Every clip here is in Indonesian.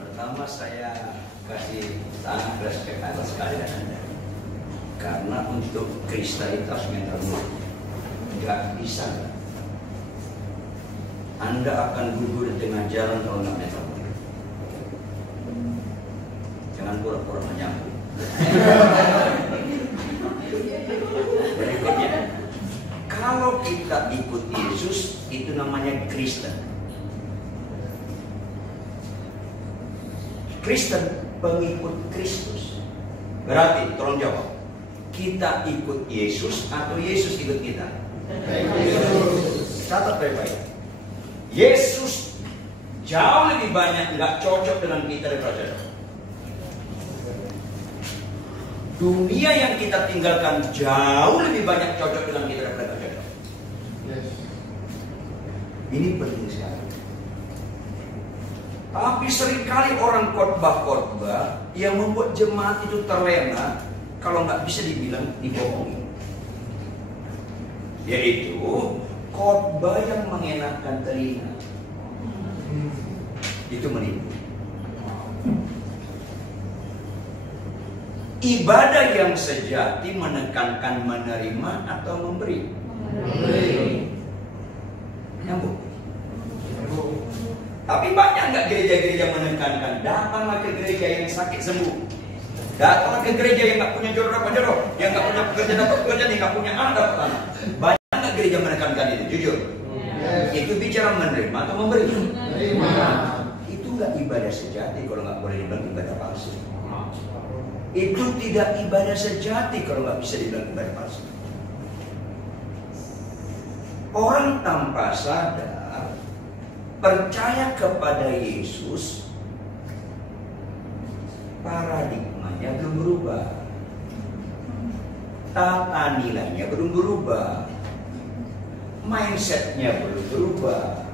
Pertama saya kasih sangat respect atas kalian Anda. Karena untuk kristalitas mental nggak bisa. Anda akan gugur di tengah jalan kalau nggak mental. Jangan pura-pura menyambut. Berikutnya, kalau kita ikut Yesus, itu namanya Kristen. Kristen, pengikut Kristus. Berarti, tolong jawab. Kita ikut Yesus atau Yesus ikut kita? Yesus. Catat baik-baik. Yesus jauh lebih banyak nggak cocok dengan kita daripada saudara. Dunia yang kita tinggalkan jauh lebih banyak cocok dengan kita daripada saudara. Ini penting sekali. Tapi seringkali orang khotbah-khotbah yang membuat jemaat itu terlena, kalau nggak bisa dibilang dibohongi. Yaitu khotbah yang mengenakan telinga. Itu menipu. Ibadah yang sejati menekankan menerima atau memberi? Memberi. Nyambung. Tapi banyak nggak gereja-gereja menekankan datanglah ke gereja yang sakit sembuh, datanglah ke gereja yang nggak punya jodoh dapat jodoh, yang nggak punya pekerjaan dapat pekerjaan, yang nggak punya anak dapat anak. Banyak nggak gereja menekankan itu? Jujur. Itu bicara menerima atau memberi? Menerima. Itu nggak ibadah sejati kalau nggak boleh dibilang ibadah palsu. Itu tidak ibadah sejati kalau nggak bisa dibilang ibadah palsu. Orang tanpa sadar percaya kepada Yesus, paradigmanya belum berubah, tata nilainya belum berubah, mindsetnya belum berubah,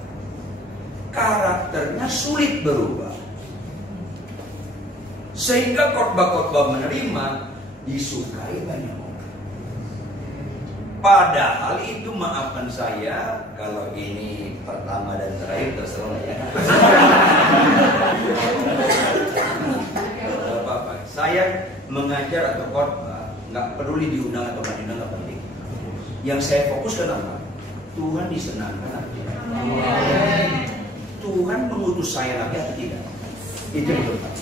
karakternya sulit berubah. Sehingga khotbah-khotbah menerima disukai banyak orang. Padahal itu, maafkan saya kalau ini pertama dan terakhir, terserah ya. Apa-apa. Saya mengajar atau khotbah nggak peduli diundang atau nggak diundang, nggak penting. Yang saya fokuskan apa? Tuhan disenangkan atau tidak? Tuhan mengutus saya lagi atau tidak? Itu yang pertama.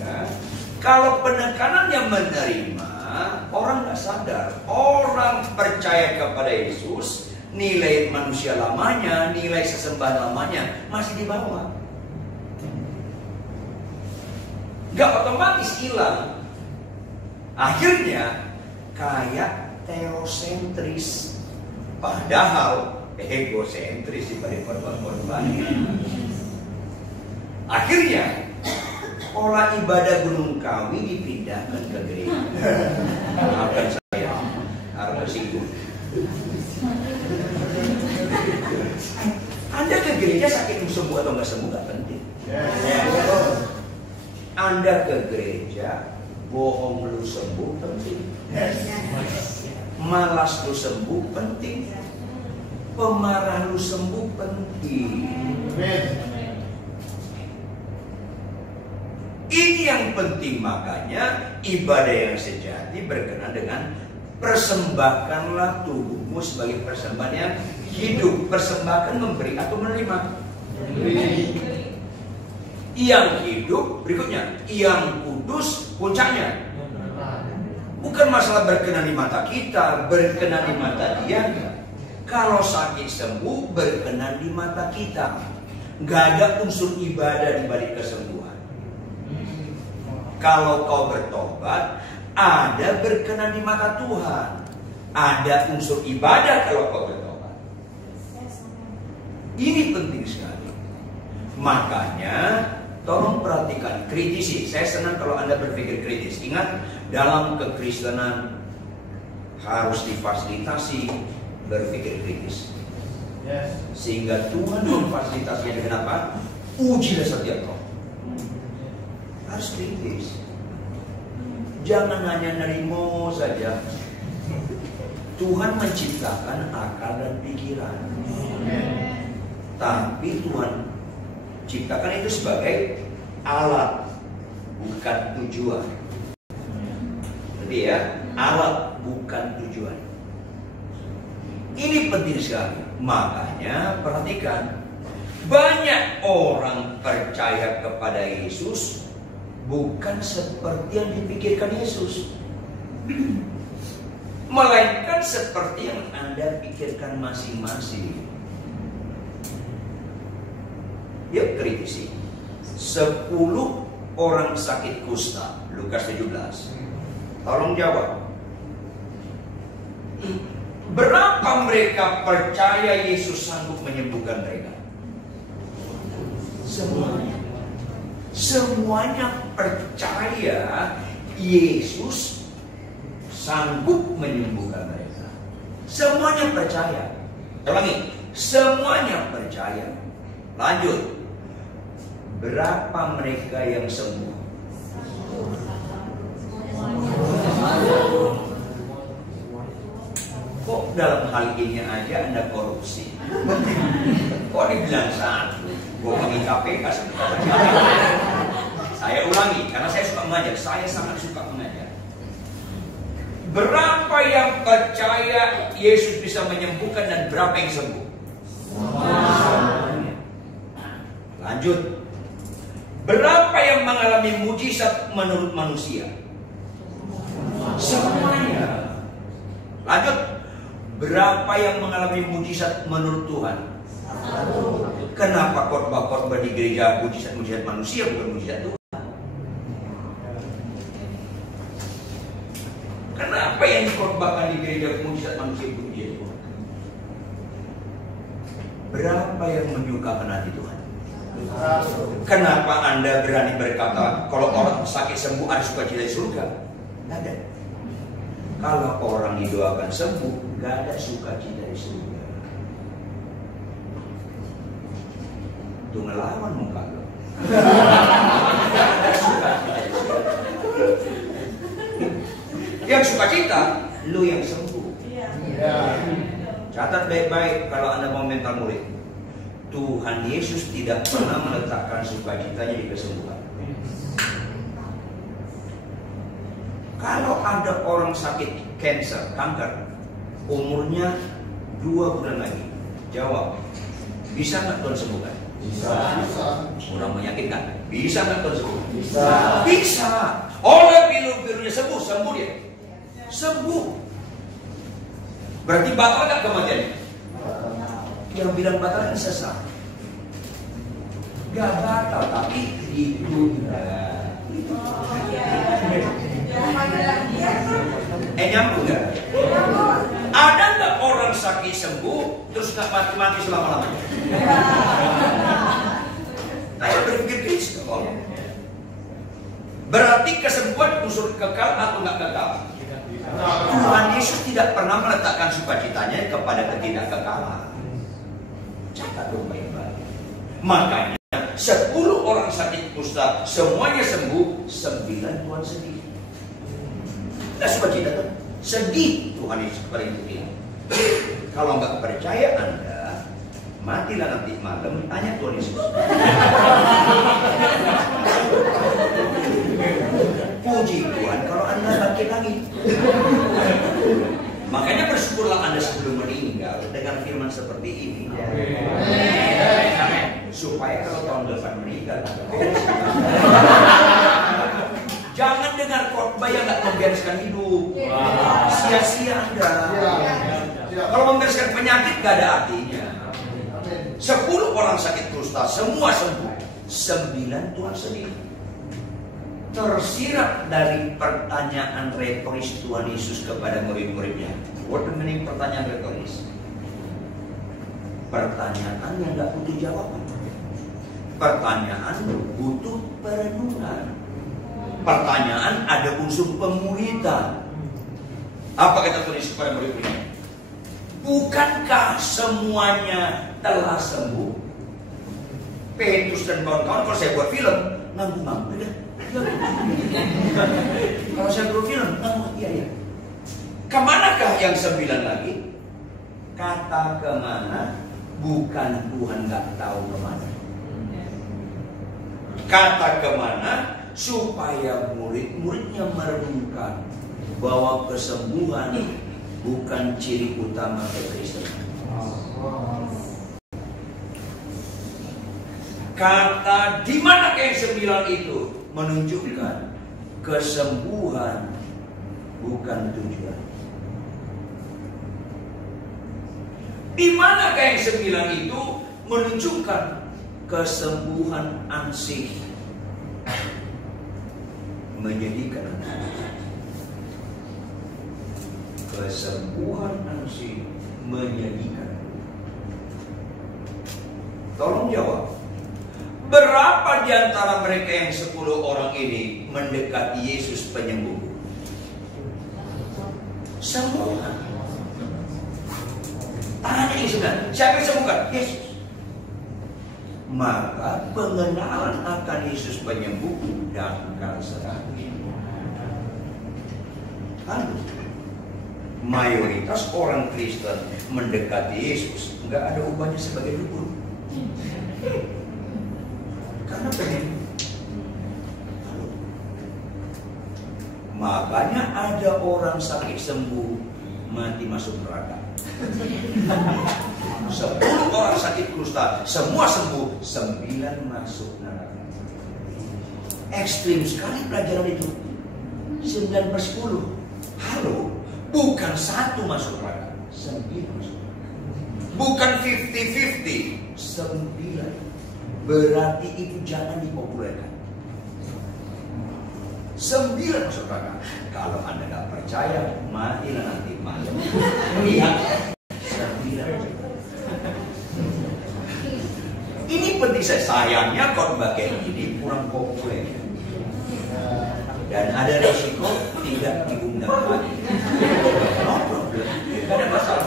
Ya. Kalau penekanannya menerima, orang nggak sadar. Orang percaya kepada Yesus, nilai manusia lamanya, nilai sesembahan lamanya masih di bawah. Nggak otomatis hilang. Akhirnya kayak teosentris, padahal egosentris dibalik korban-korban. Akhirnya pola ibadah Gunung Kawi dipindahkan ke gereja. Maafkan saya, harus singgung. Anda ke gereja sakit sembuh atau nggak sembuh nggak penting. Anda ke gereja bohong lu sembuh penting. Malas lu sembuh penting. Pemarah lu sembuh penting. Ini yang penting, makanya ibadah yang sejati berkenan dengan persembahkanlah tubuhmu sebagai persembahan yang hidup. Persembahkan memberi atau menerima? Memberi. Yang hidup, berikutnya, yang kudus, puncaknya. Bukan masalah berkenan di mata kita, berkenan di mata dia. Kalau sakit sembuh, berkenan di mata kita. Gak ada unsur ibadah di balik kesembuhan. Kalau kau bertobat, ada berkenan di mata Tuhan. Ada unsur ibadah kalau kau bertobat. Ini penting sekali. Makanya, tolong perhatikan, kritisi. Saya senang kalau Anda berpikir kritis. Ingat, dalam kekristenan harus difasilitasi berpikir kritis. Sehingga Tuhan memfasilitasinya dengan apa? Ujilah setiap kau. Harus kritis. Jangan hanya nerimo saja. Tuhan menciptakan akal dan pikiran. Tapi Tuhan ciptakan itu sebagai alat, bukan tujuan. Jadi ya, alat bukan tujuan. Ini penting sekali. Makanya perhatikan, banyak orang percaya kepada Yesus bukan seperti yang dipikirkan Yesus, melainkan seperti yang Anda pikirkan masing-masing. Yuk kritisi. 10 orang sakit kusta, Lukas 17. Tolong jawab. Berapa mereka percaya Yesus sanggup menyembuhkan mereka? Semuanya. Semuanya percaya Yesus sanggup menyembuhkan mereka. Semuanya percaya. Ulangi, semuanya percaya. Lanjut. Berapa mereka yang sembuh? Kok dalam hal ini aja Anda korupsi? Kok dibilang satu? Gue panggil KPK sebenarnya. Saya ulangi, karena saya suka mengajar. Saya sangat suka mengajar. Berapa yang percaya Yesus bisa menyembuhkan dan berapa yang sembuh? Lanjut. Berapa yang mengalami mujizat menurut manusia? Semuanya. Lanjut. Berapa yang mengalami mujizat menurut Tuhan? Kenapa khotbah-khotbah di gereja mujizat-mujizat manusia bukan mujizat Tuhan? Kenapa yang dikhotbahkan di gereja mujizat manusia bukan mujizat Tuhan? Berapa yang menyukakan hati Tuhan? Kenapa Anda berani berkata kalau orang sakit sembuh ada sukacita di surga? Tidak ada. Kalau orang didoakan sembuh, nggak ada sukacita di surga. Tuh ngelawan muka lo. Yang sukacita, lu yang sembuh. Catat baik-baik kalau Anda mau mental murid. Tuhan Yesus tidak pernah meletakkan sukacitanya di kesembuhan. Kalau ada orang sakit kanker, umurnya 2 bulan lagi, jawab, bisa nggak Tuhan sembuhkan? Bisa. Orang menyakitkan, bisa nggak Tuhan sembuhkan? Bisa. Bisa. Oleh biru-birunya sembuh dia. Sembuh. Berarti batal nggak kematiannya? Yang bilang batal kan sesat. Gak batal, tapi ditunda. Nyambung gak? Ada nggak orang sakit sembuh terus nggak mati-mati selama-lamanya? Saya berpikir gitu. Berarti kesembuhan unsur kekal atau nggak kekal? Tuhan Yesus tidak pernah meletakkan sukacitanya kepada ketidakkekalan. Catat dong baik-baik. Makanya 10 orang sakit kusta semuanya sembuh, 9 Tuhan sedih. Nggak sukacita tuh, sedih Tuhan Yesus kepada itu dia. Kalau nggak percaya Anda, matilah nanti malam tanya Tuhan Yesus. Puji Tuhan kalau Anda bangkit lagi. Makanya bersyukurlah Anda sebelum meninggal dengan firman seperti ini. Supaya kalau tahun depan meninggal, jangan dengar khotbah yang nggak membereskan hidup. Sia-sia Anda. Kalau membereskan penyakit nggak ada artinya. 10 orang sakit kusta semua sembuh, 9 Tuhan sedih. Tersirat dari pertanyaan retoris Tuhan Yesus kepada murid-muridnya. What the meaning pertanyaan retoris? Pertanyaan yang nggak butuh jawaban. Pertanyaan butuh perenungan. Pertanyaan ada unsur pemuridan. Apa kata Tuhan Yesus kepada murid-muridnya? Bukankah semuanya telah sembuh? Petrus dan kawan-kawan, kalau saya buat film, nanggung-nanggung ya. Kalau saya buat film, iya. Kemanakah yang 9 lagi? Kata kemana, bukan Tuhan nggak tahu kemana. Kata kemana? Supaya murid-muridnya merenungkan bahwa kesembuhan bukan ciri utama kekristenan. Kata di mana yang 9 itu menunjukkan kesembuhan bukan tujuan. Di mana yang 9 itu menunjukkan kesembuhan ansih menjadikan kesembuhan ansih menjadikan. Tolong jawab. Berapa di antara mereka yang 10 orang ini mendekati Yesus penyembuh? Semua. Tanya Yesus, siapa yang sembuhkan? Yesus. Maka pengenalan akan Yesus penyembuh dangkal sekali. Mayoritas orang Kristen mendekati Yesus nggak ada ubahnya sebagai dukun. Karena pengen. Makanya ada orang sakit sembuh mati masuk neraka. 10 orang sakit kusta semua sembuh, 9 masuk neraka. Ekstrim sekali pelajaran itu. 9/10. Halo, bukan 1 masuk neraka, 9 masuk neraka. Bukan 50-50, 9. Berarti itu jangan dipopulerkan. 9 masuk neraka. Kalau Anda nggak percaya, matilah nanti malam. Lihat, 9. Ini penting sayangnya khotbah kayak ini kurang populer. Dan ada resiko tidak diundang lagi. No problem, nggak ada masalah.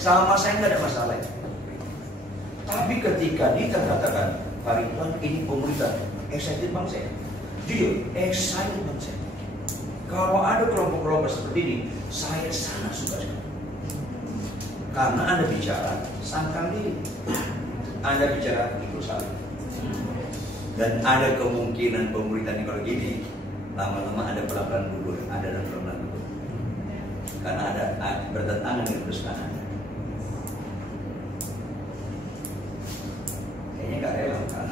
Sama saya nggak ada masalah. Tapi ketika dikatakan, Pak Ridwan ini pemerintah, excited bang saya. Jujur, excited bang saya. Kalau ada kelompok-kelompok seperti ini, saya sangat suka sekali. Karena Anda bicara, sangkal diri. Anda bicara itu salah. Dan ada kemungkinan pemerintahan kalau gini, lama-lama ada pelan-pelan dulu, ada dan pelan-pelan dulu. Karena ada bertentangan dengan kesukaan Anda. Kayaknya nggak rela kan?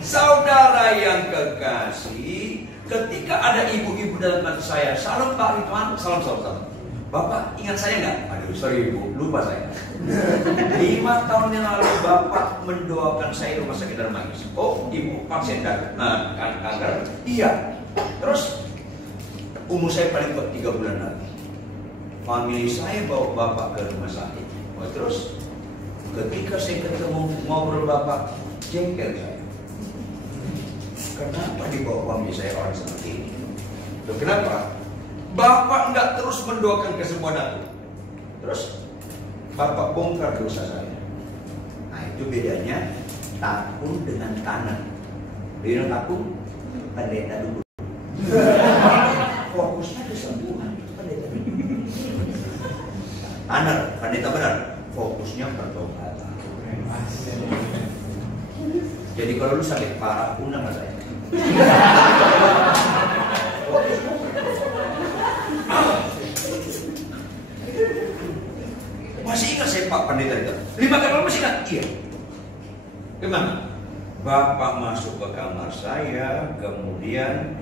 Saudara yang kekasih, ketika ada ibu-ibu dalam hati saya, salam Pak Ridwan, salam. Bapak ingat saya nggak? Aduh, sorry ibu, lupa saya. 5 tahun yang lalu Bapak mendoakan saya di rumah sakit Darmais. Oh, ibu pasien kanker? Iya. Terus umur saya paling kuat 3 bulan lagi. Famili saya bawa Bapak ke rumah sakit. Oh, terus ketika saya ketemu ngobrol Bapak, jengkel saya. Kenapa dibawa famili saya orang seperti ini? Loh, kenapa? Bapak nggak terus mendoakan kesembuhan aku. Terus Bapak bongkar dosa saya. Nah, itu bedanya takun dengan tanah. Beda takun, pendeta dulu. Fokusnya kesembuhan, pendeta dulu. Tanah, pendeta benar. Fokusnya pertobatan. Jadi kalau lu sakit parah, undang saya. Masih ingat saya Pak Pendeta itu? 5 kali masih ingat? Iya. Gimana? Bapak masuk ke kamar saya, kemudian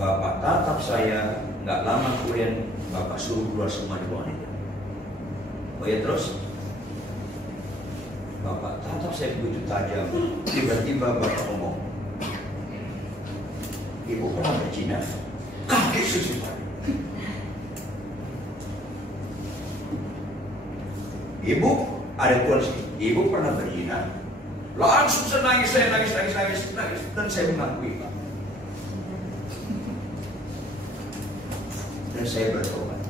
Bapak tatap saya, nggak lama kemudian Bapak suruh keluar semua di ruangan itu. Oh ya terus? Bapak tatap saya begitu tajam, tiba-tiba Bapak ngomong, Ibu pernah berzina? Kaget sih Pak. Ibu, ada tuan sini. Ibu pernah berzina. Langsung saya nangis, dan saya mengakui Pak. Dan saya bertobat.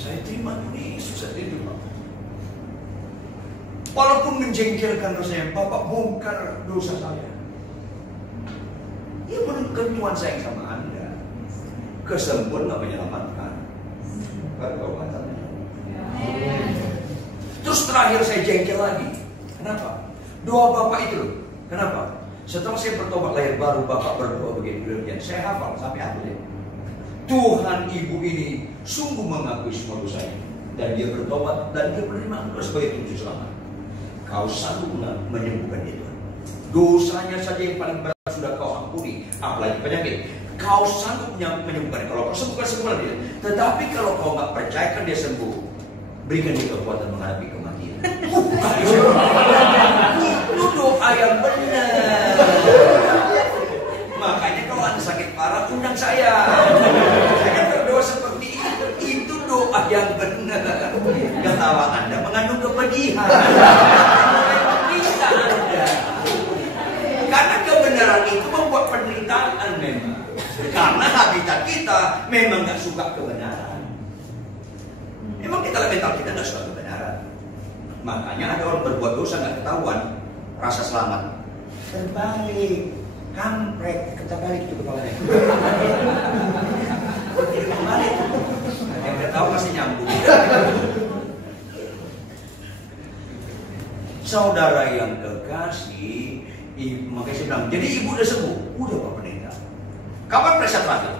Saya terima Yesus, saya terima. Walaupun menjengkelkan rasanya, Bapak bongkar dosa saya. Ya menunjukkan Tuhan sayang sama Anda. Kesembuhan nggak menyelamatkan. Pertobatannya. Terus terakhir saya jengkel lagi. Kenapa? Doa Bapak itu loh. Kenapa? Setelah saya bertobat lahir baru, Bapak berdoa begini. Saya hafal sampai aku ya. Tuhan ibu ini sungguh mengakui semua dosanya. Dan dia bertobat dan dia menerima Engkau sebagai Tuhan selamat. Kau sanggup menyembuhkan dia Tuhan. Dosanya saja yang paling berat sudah Kau ampuni, apalagi penyakit. Kau sanggup menyembuhkan. Kalau Kau sembuhkan dia. Tetapi kalau Kau nggak percayakan dia sembuh, berikan dia kekuatan menghadapi kematian. Itu doa yang benar. Makanya kalau ada sakit parah, undang saya. Saya kan berdoa seperti itu. Itu doa yang benar. Ketawa Anda mengandung kepedihan. Bisa Anda. Karena kebenaran itu membuat penderitaan memang. Karena habitat kita memang nggak suka kebenaran. Memang kita mental kita nggak suka kebenaran. Makanya ada orang berbuat dosa nggak ketahuan, rasa selamat. Terbalik, kampret, terbalik itu kepalanya. Terbalik. Yang ketahuan masih nyambung. Saudara yang kekasih, makanya saya bilang, jadi ibu udah sembuh, udah Pak Pendeta. Kapan periksa terakhir?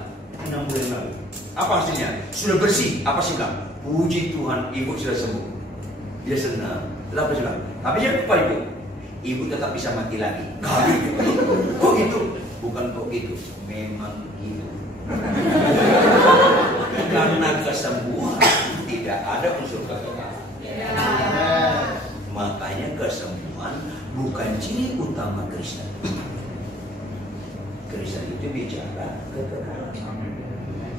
6 bulan lalu. Apa hasilnya? Sudah bersih. Apa sih bilang? Puji Tuhan, ibu sudah sembuh. Dia senang. Tetapi sih bilang, tapi jangan lupa ibu tetap bisa mati lagi. Kok gitu? Bukan kok gitu, memang gitu. Karena kesembuhan tidak ada unsur kekekalan. Makanya kesembuhan bukan ciri utama Kristen. Kristen itu bicara kekekalan.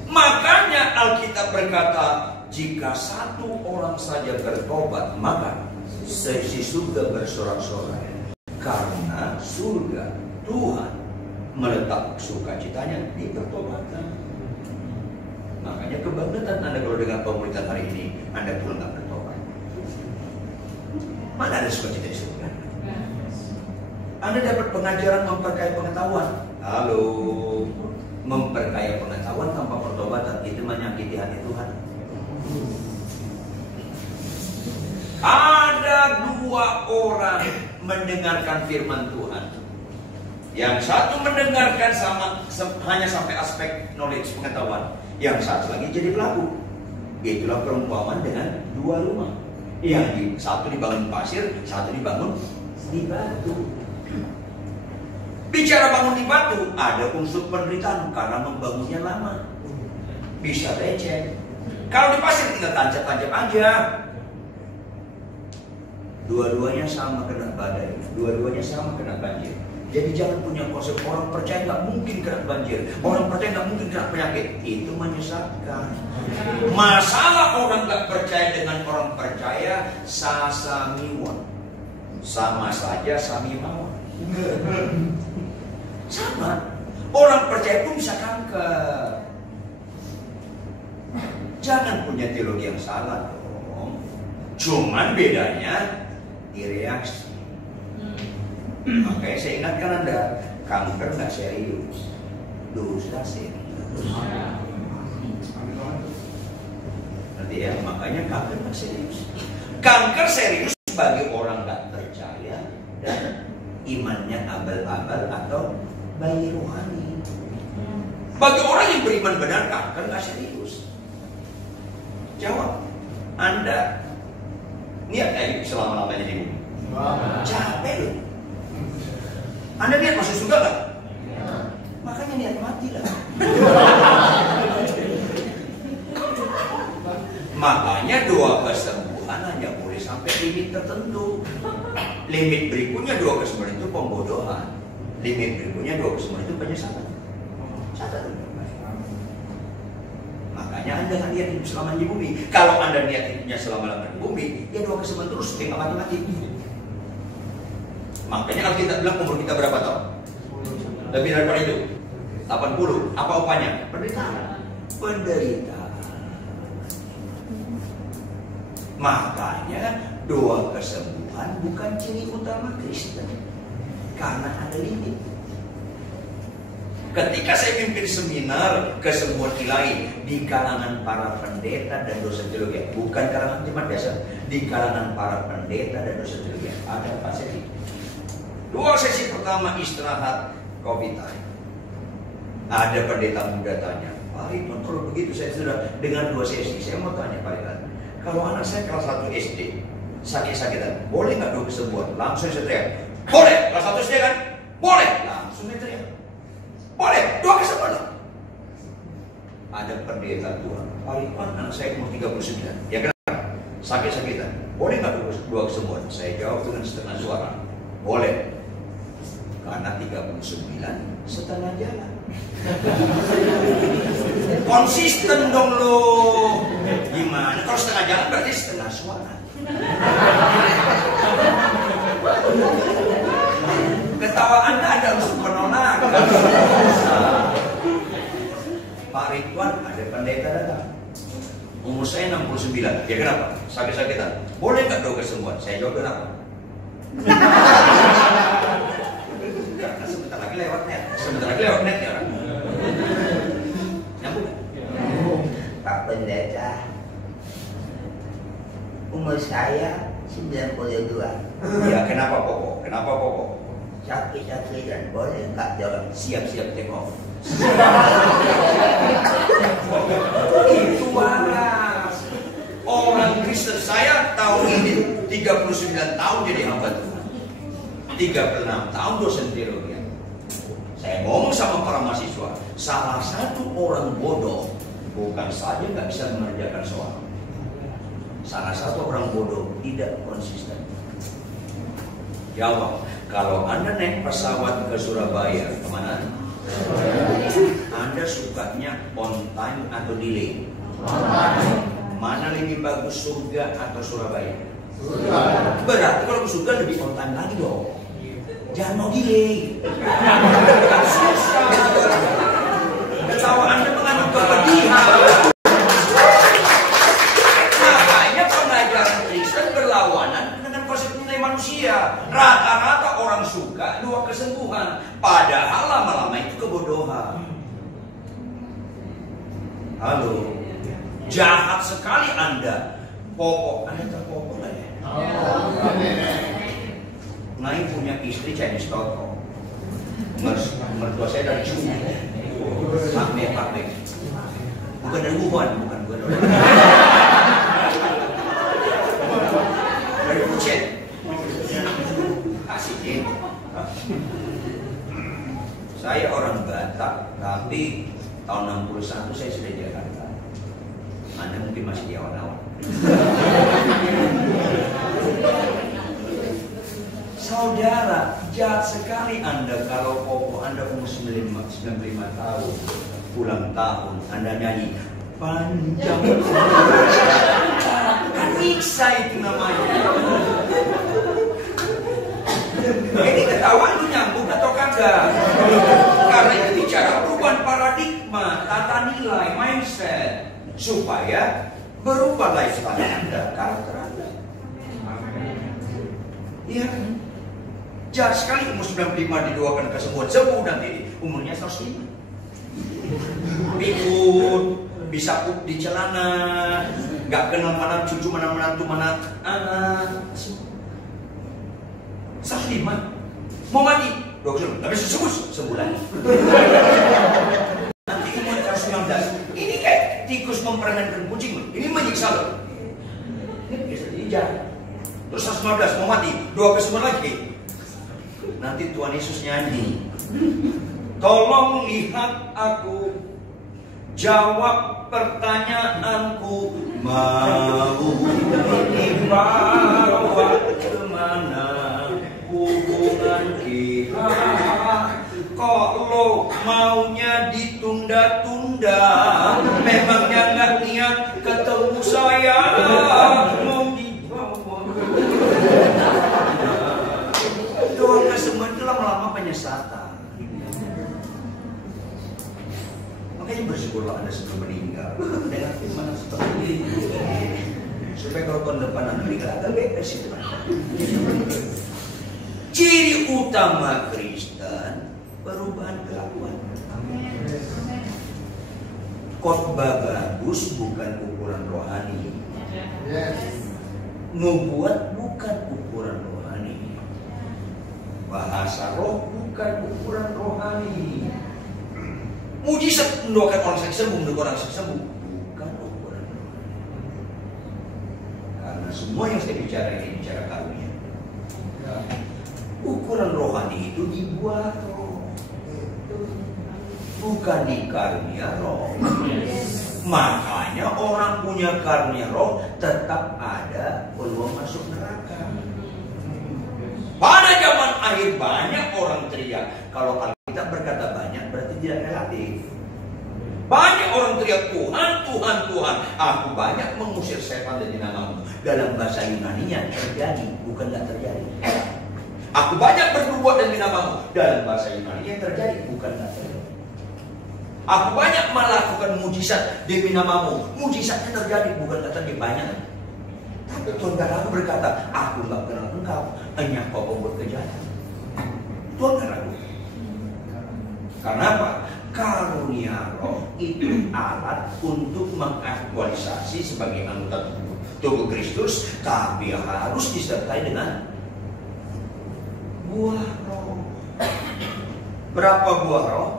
Makanya Alkitab berkata, jika satu orang saja bertobat, maka si surga bersorak-sorai. Karena surga Tuhan meletak sukacitanya di pertobatan. Makanya kebanggaan Anda kalau dengan pemuritan hari ini Anda pulang tak bertobat. Mana ada sukacita di surga? Anda dapat pengajaran memperkaya pengetahuan. Halo, memperkaya pengetahuan tanpa pertobatan itu menyakiti hati Tuhan. Ada 2 orang mendengarkan firman Tuhan. Yang satu mendengarkan hanya sampai aspek knowledge, pengetahuan. Yang satu lagi jadi pelaku. Itulah perumpamaan dengan 2 rumah. Yang satu dibangun pasir, satu dibangun di batu. Bicara bangun di batu, ada unsur penderitaan karena membangunnya lama. Bisa lecet. Kalau di pasir tinggal tancap-tancap aja. Dua-duanya sama kena badai, dua-duanya sama kena banjir. Jadi jangan punya konsep orang percaya nggak mungkin kena banjir, orang percaya nggak mungkin kena penyakit. Itu menyesatkan. Masalah orang nggak percaya dengan orang percaya sasamiwan, sama saja samimawan. Sama. Orang percaya pun bisa kanker. Jangan punya teologi yang salah dong. Cuman bedanya di reaksi. Makanya saya ingatkan Anda, kanker nggak serius, dosa serius. Nanti ya, makanya kanker nggak serius. Kanker serius bagi orang nggak percaya dan imannya abal-abal atau bayi rohani. Bagi orang yang beriman benar, kanker nggak serius. Jawab, Anda niat hidup selama-lamanya di bumi? Capek loh. Anda niat masuk surga nggak? Makanya niat mati lah. Makanya doa kesembuhan hanya boleh sampai limit tertentu. Limit berikutnya doa kesembuhan itu pembodohan. Limit berikutnya doa kesembuhan itu penyesalan. Catat. Makanya Anda nggak niat hidup selama di bumi. Kalau Anda niat hidupnya selama-lamanya di bumi, ya doa kesembuhan terus, tinggal mati-mati. Makanya Alkitab bilang umur kita berapa tahun? Lebih daripada itu 80. Apa upahnya? Penderitaan. Penderitaan. Makanya doa kesembuhan bukan ciri utama Kristen, karena ada limit. Ketika saya pimpin seminar kesembuhan ilahi di kalangan para pendeta dan dosen teologi, bukan kalangan jemaat biasa, di kalangan para pendeta dan dosen teologi, ada 4 sesi. 2 sesi pertama istirahat coffee time. Ada pendeta muda tanya, Pak Ridwan, kalau begitu saya sudah dengan 2 sesi, saya mau tanya Pak Ridwan, kalau anak saya kelas 1 SD sakit-sakitan, boleh nggak doa kesembuhan? Langsung saya teriak, boleh. Kelas 1 SD kan? Boleh. Langsung saya teriak, boleh, doa kesembuhan. Ada pendeta tua, Pak Ridwan, anak saya umur 39, ya kenapa? Sakit-sakitan, boleh nggak doa kesembuhan? Saya jawab dengan setengah suara, boleh. Karena 39 setengah jalan. Konsisten dong lo. Gimana? Kalau setengah jalan berarti setengah suara. Ketawa Anda ada unsur penolakan. Pak Ridwan, ada pendeta datang. Umur saya 69. Ya kenapa? Sakit-sakitan. Boleh nggak doa kesembuhan? Saya jawab kenapa? Karena sebentar lagi lewat net ya orang. Nyambung? Pak Pendeta, umur saya 92. Ya kenapa pokok? Sakit-sakitan boleh nggak jalan? Siap-siap take off. Itu waras. Orang Kristen saya tahun ini 39 tahun jadi hamba Tuhan. 36 tahun dosen teologi. Saya ngomong sama para mahasiswa, salah satu orang bodoh bukan saja nggak bisa mengerjakan soal. Salah satu orang bodoh tidak konsisten. Jawab, kalau Anda naik pesawat ke Surabaya, kemana? Anda sukanya on time atau delay? Mana lebih bagus, surga atau Surabaya? Berarti kalau ke surga lebih on time lagi dong. Jangan mau delay. Susah. Ketawa Anda mengandung kepedihan. Makanya pengajaran Kristen berlawanan dengan konsep nilai manusia. Rata-rata orang suka doa kesembuhan, padahal lama-lama itu kebodohan. Halo, jahat sekali Anda. Popok, Anda terpopok lah ya. Nai punya istri Chinese Toto. Mertua saya dari Cina. Pakme. Bukan dari Wuhan, bukan. Dari Pucet. Asikin. Saya orang Batak, tapi tahun 61 saya sudah di Jakarta. Anda mungkin masih di awal-awal. Saudara, jahat sekali Anda kalau pokok Anda umur 95 tahun, ulang tahun, Anda nyanyi panjang. Kan nyiksa itu namanya. Ini ketawa itu nyambung atau kagak? Karena itu bicara perubahan paradigma, tata nilai, mindset, supaya berubah lifestyle Anda, karakter Anda. Iya. Jahat sekali umur 95 didoakan kesembuhan, sembuh nanti umurnya 105. Pikun, bisa pup di celana, nggak kenal mana cucu, mana menantu, mana anak. 105 mau mati, dokter, tapi sembuh lagi. Nanti umur 119, ini kayak tikus mempermainkan kucing, ini menyiksa loh. Ini jadi jahat. Terus 115 mau mati, doa kesembuhan lagi. Nanti Tuhan Yesus nyanyi, tolong lihat aku, jawab pertanyaanku, mau dibawa kemana hubungan kita? Kok lo maunya ditunda-tunda? Memangnya nggak niat ketemu saya? Mau dibawa. Doa kesembuhan itu lama-lama penyesatan. Makanya bersyukurlah Anda sebelum meninggal dengan firman seperti ini, supaya kalau tahun depan Anda meninggal agak bebas itu. Ciri utama Kristen perubahan kelakuan. Khotbah bagus bukan ukuran rohani. Nubuat bukan ukuran rohani. Bahasa roh bukan ukuran rohani. Mujizat mendoakan orang sakit sembuh, mendoakan orang sakit sembuh bukan ukuran rohani. Karena semua yang saya bicara ini bicara karunia. Ukuran rohani itu di buah roh, bukan di karunia roh. Makanya orang punya karunia roh tetap ada peluang masuk neraka. Pada zaman akhir banyak orang teriak. Kalau Alkitab berkata banyak berarti tidak relatif. Banyak orang teriak Tuhan, Tuhan, Tuhan. Aku banyak mengusir setan dari namamu. Dalam bahasa Yunani-nya terjadi, bukan tidak terjadi. Aku banyak berbuat demi namamu. Dalam bahasa Yunani-nya terjadi, bukan tidak terjadi. Aku banyak melakukan mujizat demi namamu. Mujizatnya terjadi, bukan tidak terjadi, banyak. Tapi Tuhan aku berkata, aku nggak kenal engkau, hanya kau pembuat kejahatan. Tuhan nggak ragu. Karena apa? Karunia roh itu alat untuk mengaktualisasi sebagai anggota tubuh Kristus, tapi harus disertai dengan buah roh. Berapa buah roh?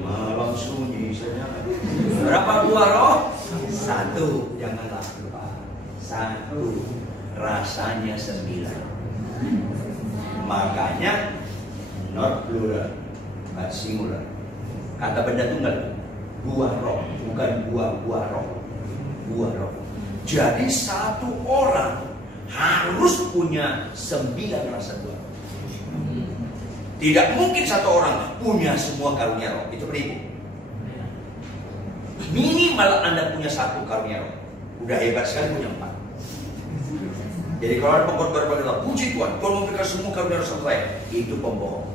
Malam sunyi saja. Berapa buah roh? Satu, janganlah lupa. Satu, rasanya 9. Makanya not plural, but singular. Kata benda tunggal, buah roh, bukan buah roh. Buah roh. Jadi satu orang harus punya 9 rasa buah. Tidak mungkin satu orang punya semua karunia roh. Itu penipu. Minimal Anda punya 1 karunia roh. Udah hebat sekali punya 4. Jadi kalau ada pengkhotbah berkata, puji Tuhan, Tuhan memberikan semua karunia roh sama saya. Itu pembohong.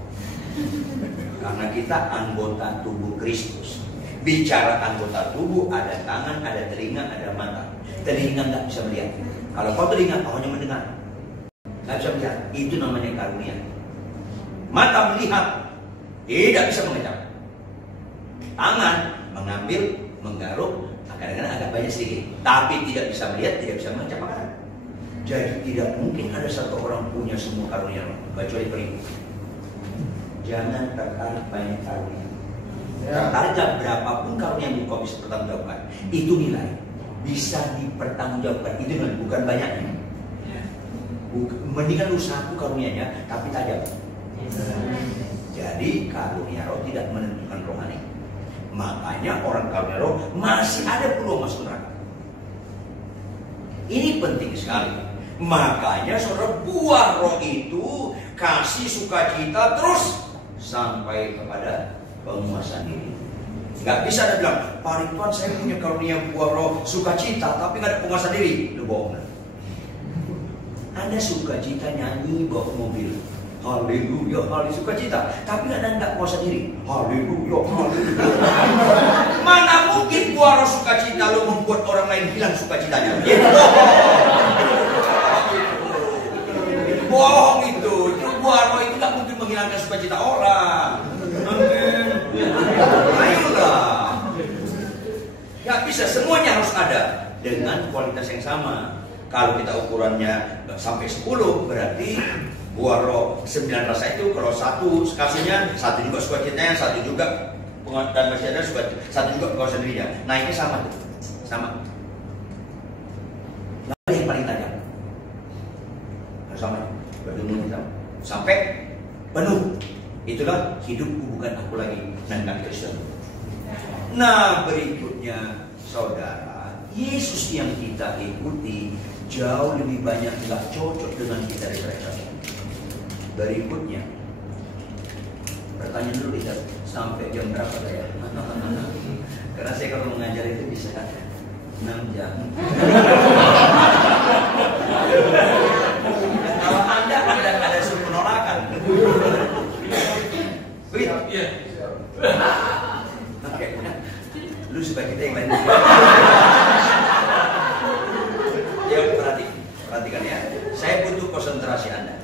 Karena kita anggota tubuh Kristus. Bicara anggota tubuh, ada tangan, ada telinga, ada mata. Telinga nggak bisa melihat. Kalau kau telinga, kau hanya mendengar. Nggak bisa melihat. Itu namanya karunia. Mata melihat, tidak bisa mengecap. Tangan mengambil, menggaruk, kadang-kadang agak banyak sedikit, tapi tidak bisa melihat, tidak bisa mengecap makanan. Jadi tidak mungkin ada satu orang punya semua karunia roh, kecuali penipu. Jangan tertarik banyak karunia. Tertarik berapapun karunia yang kau bisa pertanggungjawabkan, itu nilai bisa dipertanggungjawabkan. Itu nilai, bukan banyaknya. Mendingan lu 1 karunianya, tapi tajam. Jadi karunia roh tidak menentukan rohani. Makanya orang karunia roh masih ada peluang masuk neraka. Ini penting sekali. Makanya saudara, buah roh itu kasih sukacita terus sampai kepada penguasaan diri. Gak bisa ada bilang, Pak Ridwan saya punya karunia buah roh sukacita tapi gak ada penguasaan diri. Lu bohong. Anda sukacita nyanyi bawa mobil. Haleluya, haleluya, sukacita. Tapi nggak puasa diri. Haleluya, haleluya. Mana mungkin buah roh sukacita lo membuat orang lain hilang sukacitanya? Itu bohong itu. Itu buah roh itu nggak mungkin menghilangkan sukacita orang. Ayolah. Nggak bisa, semuanya harus ada dengan kualitas yang sama. Kalau kita ukurannya sampai 10 berarti buah roh 9 rasa itu kalau 1 kasusnya 1 juga sukacitanya, 1 juga dan masih ada sukacita, 1 juga penguasaan dirinya. Naiknya sama tuh, sama. Nggak ada yang paling tajam. Harus sama, bertemu sama. Sampai penuh. Itulah hidupku bukan aku lagi, dan Kristen. Nah berikutnya saudara, Yesus yang kita ikuti jauh lebih banyak nggak cocok dengan kita daripada mereka. Berikutnya, pertanyaan dulu lihat sampai jam berapa saya? Karena saya kalau mengajar itu bisa 6 jam. Kalau Anda ada suruh penolakan. Iya. Oke. Lu supaya kita yang lain. Ya perhatikan ya. Saya butuh konsentrasi Anda.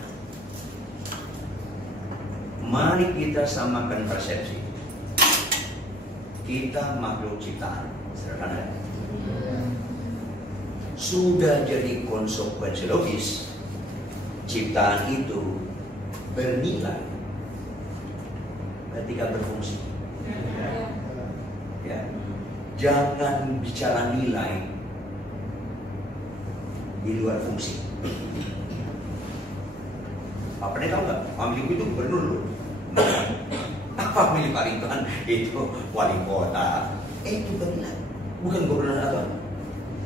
Mari kita samakan persepsi. Kita makhluk ciptaan, sederhana. Sudah jadi konsekuensi logis, ciptaan itu bernilai ketika berfungsi. Ya. Jangan bicara nilai di luar fungsi. Apa nih tahu nggak? Family itu gubernur loh. Family Pak Ridwan itu wali kota. Itu bernilai, bukan gubernur atau.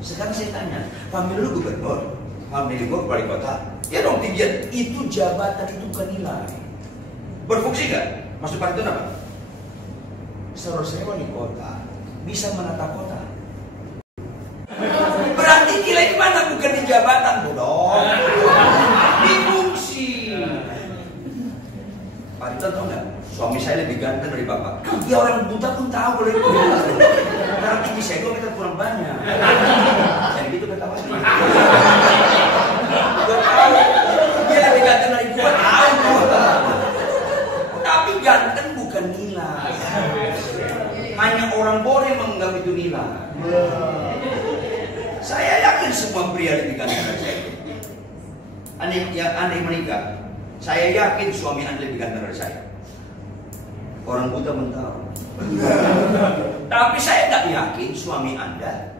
Sekarang saya tanya, family lu gubernur, family gua wali kota. Ya dong, tinggian itu jabatan itu bukan nilai. Berfungsi nggak? Maksud Pak Ridwan apa? Saudara saya wali kota, bisa menata kota. Berarti nilai di mana? Bukan di jabatan, bodoh. Di fungsi. Pak Ridwan tahu nggak? Suami saya lebih ganteng dari bapak. Ya orang buta pun tahu boleh itu. Karena tinggi saya 2 meter kurang banyak. Jadi gitu ketawa. Gue tahu dia lebih ganteng dari gue. Tahu. Tapi ganteng bukan nilai. Hanya orang boleh menganggap itu nilai. Saya yakin semua pria lebih ganteng dari saya. Anda menikah, saya yakin suami Anda lebih ganteng dari saya. Orang buta pun tahu. Tapi saya nggak yakin suami Anda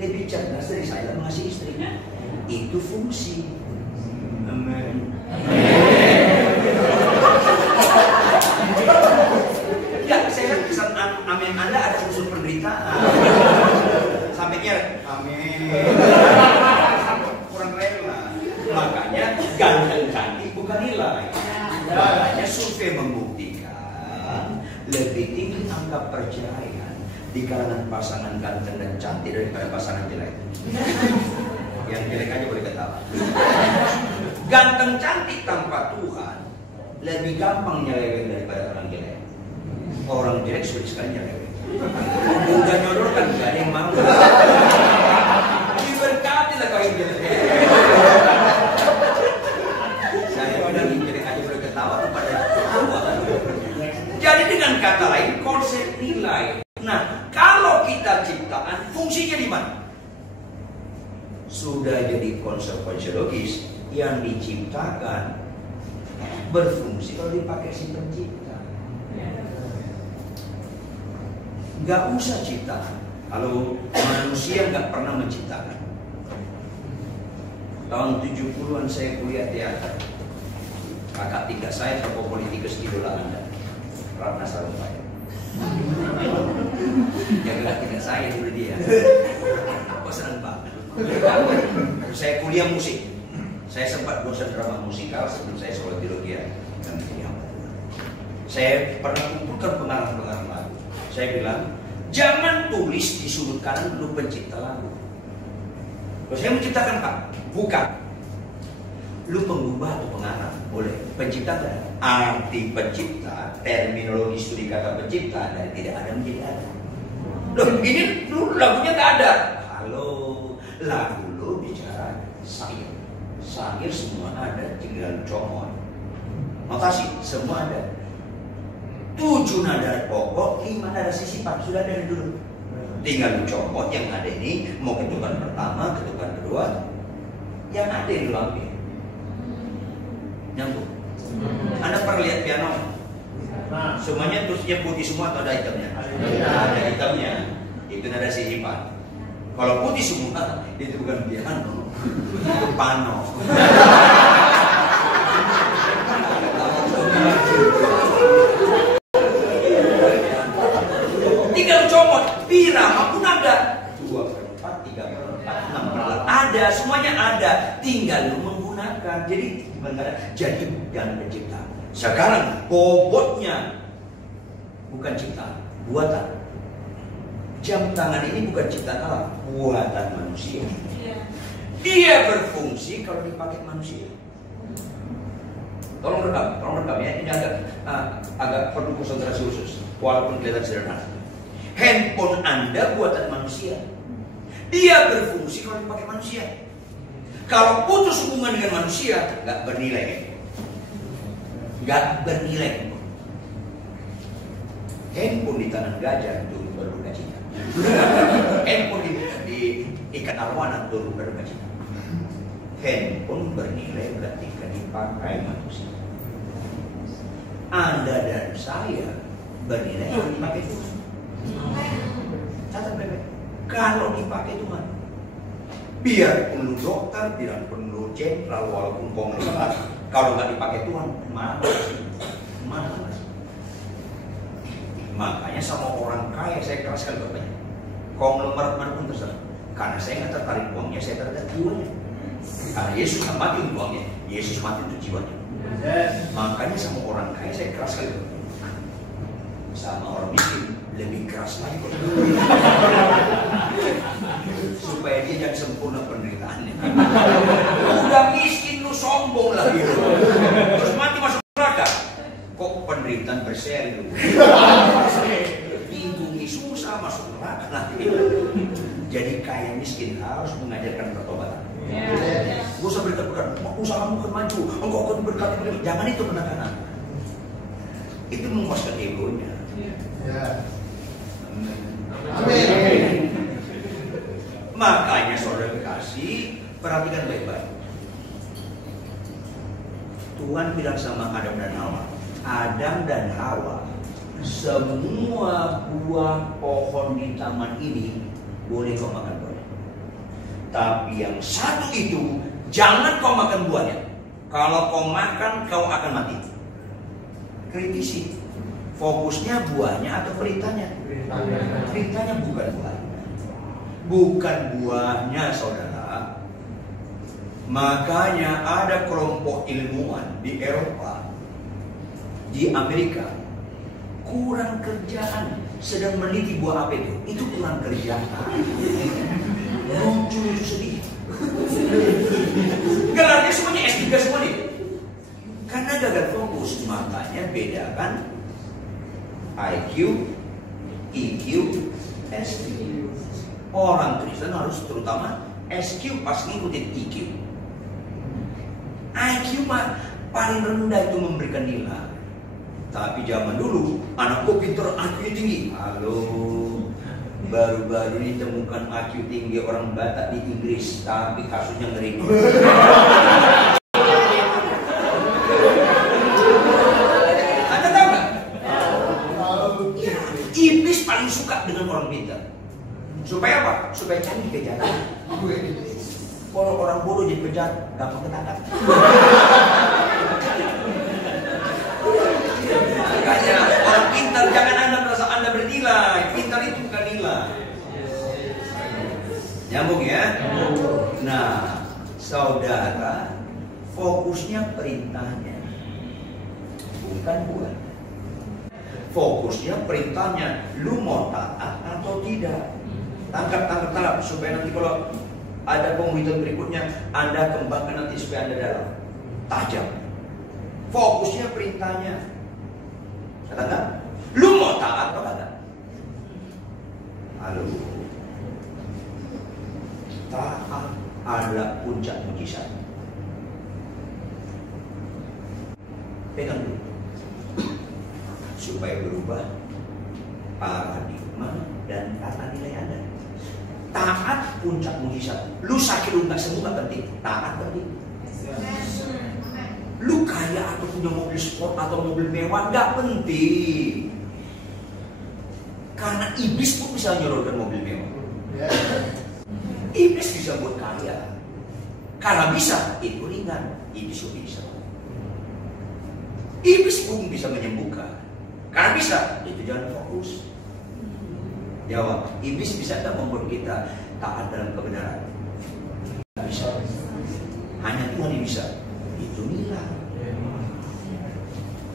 lebih cerdas dari saya mengasihi istrinya. Itu fungsi. Amin. Ya, saya pesan amin Anda ada unsur penderitaan. Sampainya amin. Kurang rela. Makanya ganteng cantik bukan nilai. Makanya survei membuktikan lebih tinggi angka perceraian di kalangan pasangan ganteng dan cantik daripada pasangan jelek. Yang jelek aja boleh ketawa. Ganteng cantik tanpa Tuhan lebih gampang nyeleweng daripada orang jelek. Orang jelek sulit sekali nyeleweng. Udah nyodor kan gak ada yang mau. Diberkati lah kau yang jelek. Saya bilang yang jelek aja boleh ketawa kepada Tuhan. Jadi dengan kata lain konsep nilai. Nah, kalau kita ciptaan fungsinya di mana? Sudah jadi konsekuensi logis yang diciptakan berfungsi kalau dipakai si pencipta. Nggak usah ciptaan. Kalau manusia nggak pernah menciptakan. Tahun 70-an saya kuliah teater. Kakak tingkat saya tokoh politikus idola Anda, Ratna Sarumpait. Yang kakak tingkat saya dulu dia. Kok senang banget. Saya kuliah musik. Saya sempat dosen drama musikal sebelum saya sekolah teologi dan menjadi hamba Tuhan. Saya pernah kumpulkan pengarang-pengarang lagu. Saya bilang, jangan tulis di sudut kanan lu pencipta lagu. Kalau saya menciptakan Pak, bukan. Lu pengubah atau pengarang, boleh. Pencipta kan? Arti pencipta, terminologi studi kata pencipta dari tidak ada menjadi ada. Loh, ini lu lagunya nggak ada. Halo, lagu lu bicara syair. Syair semua ada, tinggal comot. Notasi semua ada. 7 nada pokok, 5 nada sisipan sudah ada dulu. Tinggal comot yang ada ini, mau ketukan pertama, ketukan kedua, yang ada di dalamnya. Nyambung. Anda pernah lihat piano? Semuanya terusnya putih semua atau ada hitamnya? Ada hitamnya. Itu nada sisipan. Kalau putih semua, itu bukan piano, itu pano. Tinggal comot, birama pun ada. 2/4, 3/4, 6/4. Ada, semuanya ada. Tinggal lu menggunakan. Jadi jadi bukan pencipta. Sekarang bobotnya bukan ciptaan, buatan. Jam tangan ini bukan ciptaan alam, buatan manusia. Dia berfungsi kalau dipakai manusia. Tolong rekam ya. Ini agak perlu konsentrasi khusus, walaupun kelihatan sederhana. Handphone Anda buatan manusia. Dia berfungsi kalau dipakai manusia. Kalau putus hubungan dengan manusia, nggak bernilai. nggak bernilai. Handphone di tangan gajah turun berduka cita. Handphone di ikan arwana turun berduka cita. Handphone bernilai ketika dipakai manusia. Anda dan saya bernilai kalau dipakai Tuhan. Catat baik-baik. Kalau dipakai Tuhan, biarpun lu dokter, biarpun lu jenderal, walaupun konglomerat, kalau nggak dipakai Tuhan, mana? Makanya sama orang kaya saya keraskan bapaknya. Konglomerat manapun terserah. Karena saya nggak tertarik uangnya, saya tertarik jiwanya. Karena Yesus nggak mati untuk uangnya, Yesus mati untuk jiwanya. Makanya sama orang kaya saya keras sekali. Sama orang miskin lebih keras lagi kok. Supaya dia jangan sempurna penderitaannya. Udah miskin lu sombong lagi. Terus mati masuk neraka. Kok penderitaan berseri lu? Lindungi susah masuk neraka nanti. Jadi kaya miskin harus mengajarkan pertobatan. Gak usah berkata-kata, usahamu akan maju, engkau akan berkata, jangan itu penekanan. Itu memuaskan egonya. Amin. Makanya saudara kasih, perhatikan baik-baik. Tuhan bilang sama Adam dan Hawa, Adam dan Hawa, semua buah pohon di taman ini boleh kau makan buahnya. Tapi yang satu itu jangan kau makan buahnya. Kalau kau makan kau akan mati. Kritisi. Fokusnya buahnya atau perintahnya? Perintahnya bukan buahnya. Bukan buahnya saudara. Makanya ada kelompok ilmuwan di Eropa, di Amerika, kurang kerjaan sedang meneliti buah apa itu. Itu kurang kerjaan. Lucu sedih. Gelarnya semuanya S3 semua nih. Karena gagal fokus, makanya bedakan IQ, EQ, SQ. Orang Kristen harus terutama SQ pas ngikutin EQ. IQ mah paling rendah itu memberikan nilai. Tapi zaman dulu anakku pintar, IQ tinggi. Halo. Baru-baru ditemukan IQ tinggi orang Batak di Inggris, tapi kasusnya ngeri. Anda tahu nggak? Iblis paling suka dengan orang pintar. Supaya apa? Supaya cari kejahatan. Kalau orang bodoh jadi penjahat, gampang ketangkap. Makanya orang pintar jangan Anda merasa Anda bernilai. Pintar itu bukan nilai. Nyambung ya? Nah, saudara, fokusnya perintahnya, bukan buah. Fokusnya perintahnya, lu mau taat atau tidak. Tangkap supaya nanti kalau ada pemberitahuan berikutnya Anda kembangkan nanti supaya Anda dalam tajam. Fokusnya perintahnya. Katakan, lu mau taat atau kagak? Halo. Taat adalah puncak mujizat. Pegang dulu. Supaya berubah paradigma dan tata nilai Anda. Taat puncak mujizat. Lu sakit lu nggak sembuh nggak penting. Taat penting. Lu kaya atau punya mobil sport atau mobil mewah nggak penting. Karena iblis pun bisa nyodorkan mobil mewah. Iblis bisa buat kaya. Karena bisa itu ringan. Iblis pun bisa. Iblis pun bisa menyembuhkan. Karena bisa itu jangan fokus. Jawab, iblis bisa tak membuat kita taat dalam kebenaran? Tidak bisa. Hanya Tuhan yang bisa. Itu nilai.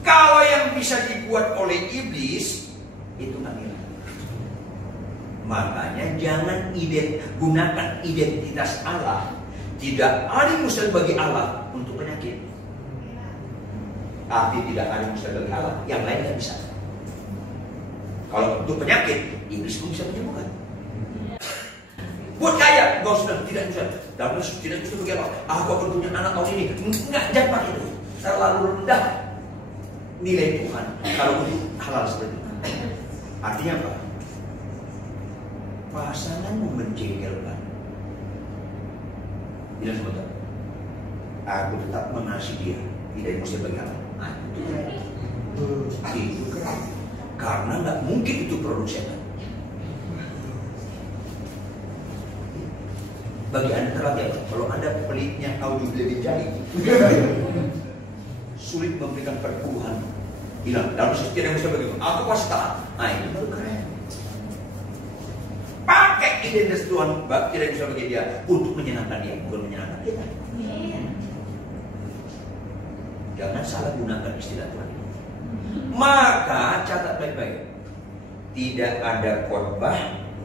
Kalau yang bisa dibuat oleh iblis, itu nggak nilai. Makanya jangan gunakan identitas Allah. Tidak ada yang mustahil bagi Allah untuk penyakit. Tapi tidak ada yang mustahil bagi Allah. Yang lain nggak bisa. Kalau untuk penyakit, iblis pun bisa menyembuhkan. Buat kaya, gak usah, tidak bisa. Dan tidak bisa bagi Allah. Aku akan punya anak tahun ini. Enggak, jangan pakai itu. Terlalu rendah. nilai Tuhan kalau untuk halal seperti itu. Artinya apa? Pasanganmu menjengkelkan. Bilang sebentar, aku tetap mengasihi dia, tidak mesti bagaimana. Nah, itu keren. Itu keren. Karena nggak mungkin itu produk setan. Bagi Anda terlatih apa? Kalau Anda pelitnya kau juga dijahit, sulit memberikan perpuluhan. Hilang. Dalam tidak bisa begitu. Aku pasti taat. Nah itu baru keren. Pakai identitas Tuhan, tidak bisa bagi dia untuk menyenangkan dia, bukan menyenangkan kita. Jangan salah gunakan istilah Tuhan. Maka catat baik-baik. Tidak ada khotbah,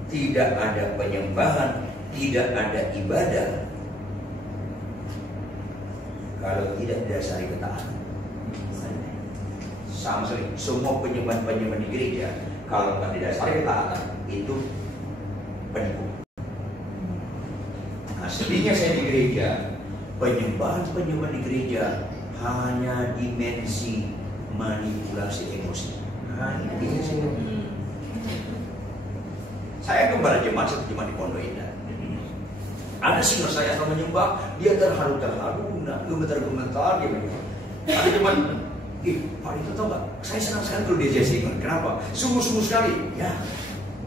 tidak ada penyembahan, tidak ada ibadah kalau tidak didasari ketaatan. Sama sekali, semua penyembahan di gereja kalau tidak didasari ketaatan itu penipu. Nah, sedihnya saya di gereja, penyembahan di gereja hanya dimensi manipulasi emosi. Hanya dimensi. Saya gembala jemaat satu jemaat di Pondok Indah. Ada singa saya akan menyembah, dia terharu-terharu, gemetar-gemetar, dia menyembah. Ada jemaat, Pak itu tau gak? Saya senang sekali kalau dia jadi singa. Kenapa? Sungguh-sungguh sekali. Ya,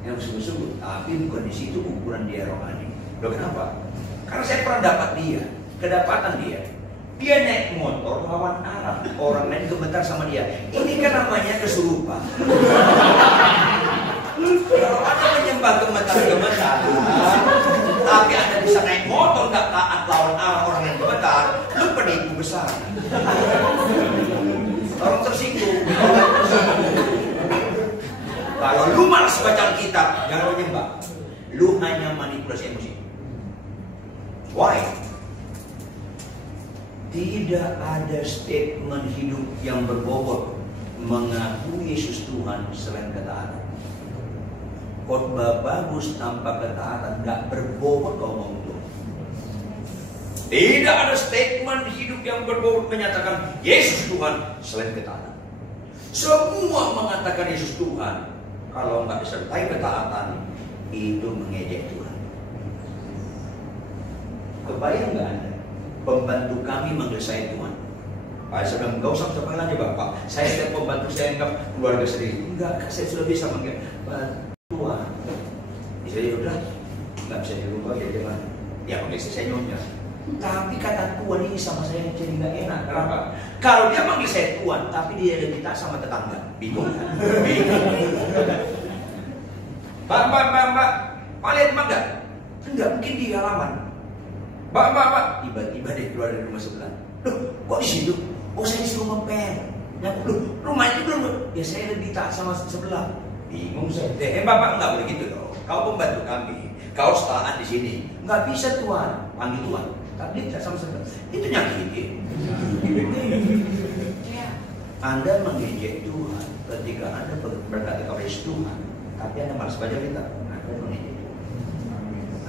yang sungguh-sungguh. Tapi bukan di situ ukuran dia rohani. Loh kenapa? Karena saya pernah dapat dia, kedapatan dia. Dia naik motor lawan arah, orang lain gemetar sama dia. Ini kan namanya kesurupan. Kalau Anda menyembah gemetar-gemetar, tapi Anda bisa naik motor nggak taat lawan arah orang yang gemetar, lu penipu besar. Orang tersinggung. Kalau lu malas baca Alkitab, jangan menyembah. Lu hanya manipulasi emosi. Why? Tidak ada statement hidup yang berbobot mengakui Yesus Tuhan selain ketaatan. Khotbah bagus tanpa ketaatan nggak berbobot ngomong itu. Tidak ada statement hidup yang berbobot menyatakan Yesus Tuhan selain ketaatan. Semua mengatakan Yesus Tuhan, kalau nggak disertai ketaatan itu mengejek Tuhan. Kebayang nggak Anda? Pembantu kami manggil saya Tuhan. Pak, saya bilang, enggak usah panggil aja Bapak. Saya setiap pembantu saya anggap keluarga sendiri. Enggak, saya sudah bisa manggil Tuhan. Jadi udah, nggak bisa dirubah ya jangan. Ya manggil saya nyonya. Tapi kata Tuhan ini sama saya jadi nggak enak. Kenapa? Kalau dia manggil saya Tuhan, tapi dia minta sama tetangga, bingung kan? Bingung. Mbak, Pak lihat Mbak enggak? Enggak mungkin di halaman. Mbak, tiba-tiba dia keluar dari rumah sebelah. Loh, kok di situ? Oh, saya disuruh ngepel. Ya, loh, rumahnya belum. Ya saya lebih taat sama sebelah. Bingung saya. Bapak nggak boleh gitu dong. Kau pembantu kami. Kau taat di sini. Nggak bisa Tuhan. Panggil Tuhan. Tapi tidak sama sebelah. Itu nyakitin. Anda mengejek Tuhan ketika Anda berkata kepada Yesus Tuhan, tapi Anda malas baca kita. Anda mengejek Tuhan.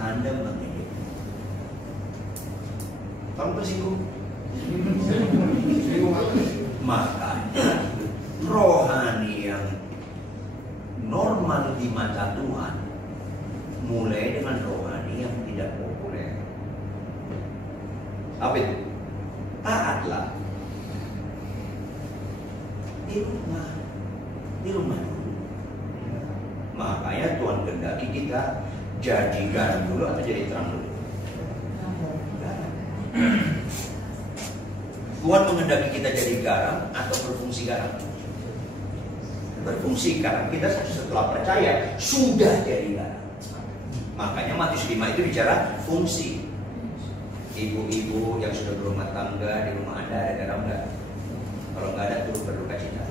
Anda mengejek. Kamu tersinggung. Makanya rohani yang normal di mata Tuhan mulai dengan rohani yang tidak populer. Apa itu? Taatlah di rumah dulu. Makanya Tuhan kehendaki kita jadi garam dulu atau jadi terang dulu. Tuhan menghendaki kita jadi garam atau berfungsi garam. Berfungsi garam kita setelah percaya sudah jadi garam. Makanya Matius 5 itu bicara fungsi. Ibu-ibu yang sudah berumah tangga, di rumah Anda ada garam nggak? Kalau nggak ada turut berduka cita.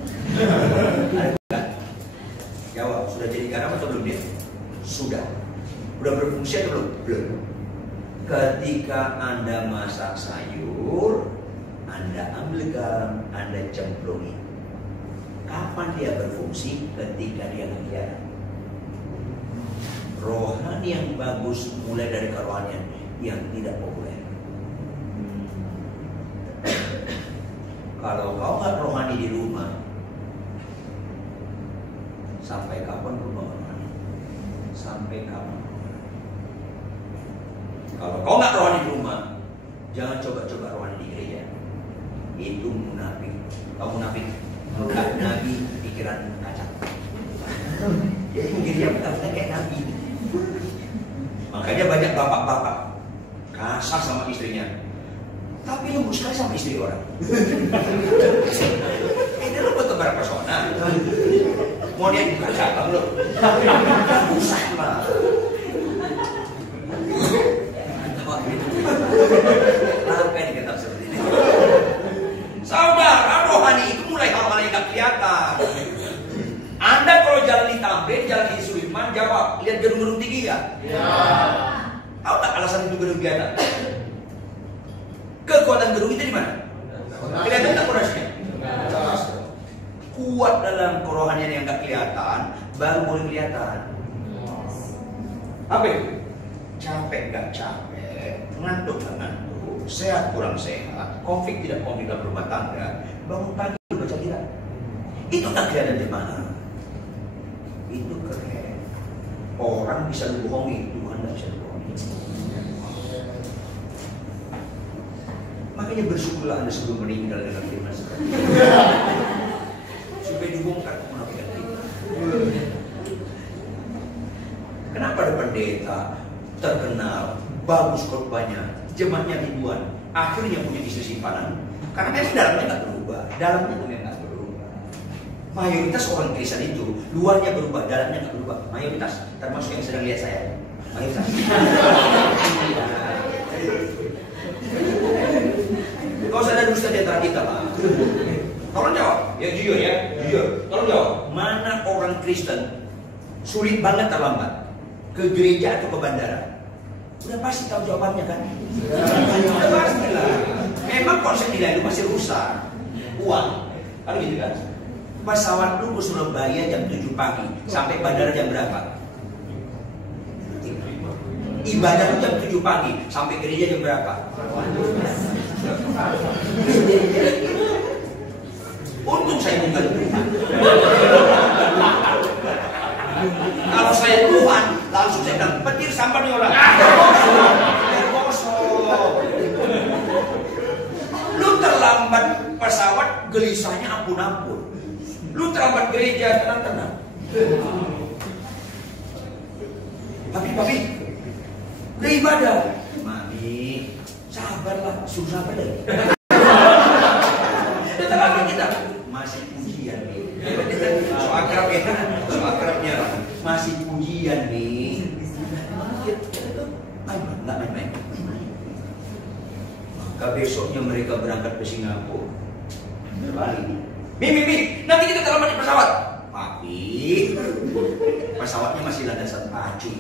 Ada nggak? Jawab, sudah jadi garam atau belum dia? Sudah. Udah berfungsi atau belum? Belum. Ketika Anda masak sayur, Anda ambil garam, Anda cemplungi. Kapan dia berfungsi? Ketika dia kegiatan. Rohani yang bagus mulai dari kerohanian yang tidak populer. Kalau kau nggak rohani di rumah, Sampai kapan rumah rohani? Sampai kapan? Kalau kau nggak rohani di rumah, jangan coba-coba rohani di gereja. Itu munafik. Kau munafik, enggak nabi pikiran kacang. Jadi gereja bukan kayak nabi. Makanya banyak bapak-bapak kasar sama istrinya, tapi lembut sekali sama istri orang. Ini lo betul berpesona. Mau dia buka cabang lo, usah lah. Apa yang dikatakan seperti ini? Saudara, rohani itu mulai hal-hal yang gak kelihatan. Anda kalau jalan di Tamrin, jalan di Sudirman, jawab, lihat gedung-gedung tinggi ya? Ya. Tahu tak alasan itu gedung tinggi ada? Kekuatan gedung itu di mana? Kelihatan tak fondasinya? Kuat dalam kerohanian yang gak kelihatan, baru boleh kelihatan. Apa itu? Capek gak capek, ngantuk gak ngantuk, sehat kurang sehat, konflik tidak konflik dalam rumah tangga, bangun pagi baca kira. Itu gak kelihatan di mana? Itu keren. Orang bisa bohongi, Tuhan gak bisa bohongi. Makanya bersyukurlah Anda sebelum meninggal dengan firman seperti itu. Supaya dibongkar kemunafikan kita. Kenapa ada pendeta terkenal, bagus khotbahnya, jemaatnya ribuan, akhirnya punya istri simpanan? Karena memang dalamnya nggak berubah, dalamnya memang nggak berubah. Mayoritas orang Kristen itu luarnya berubah, dalamnya nggak berubah. Mayoritas, termasuk yang sedang lihat saya. Mayoritas. Kau sadar dusta di antara kita, Pak. Tolong jawab, ya jujur ya, jujur. Tolong jawab, mana orang Kristen sulit banget terlambat ke gereja atau ke bandara? Udah pasti tahu jawabannya kan? Udah pasti lah. Memang konsep nilai itu masih rusak. Uang, kan gitu kan? Pesawat lu ke Surabaya jam 7 pagi, sampai bandara jam berapa? Ibadah lu jam 7 pagi, sampai gereja jam berapa? Untung saya bukan Tuhan. Kalau saya Tuhan, langsung saya bilang, petir sampah nih orang. Lu terlambat pesawat, gelisahnya ampun-ampun. Lu terlambat gereja, tenang-tenang. Papi, udah ibadah. Mami, sabarlah, suruh sabar lagi. Terlambat kita, masih pujian nih. So akrabnya, masih pujian nih. Nggak main-main. Maka besoknya mereka berangkat ke Singapura. Berbalik. Mi, nanti kita terlambat di pesawat. Papi, pesawatnya masih landasan pacu.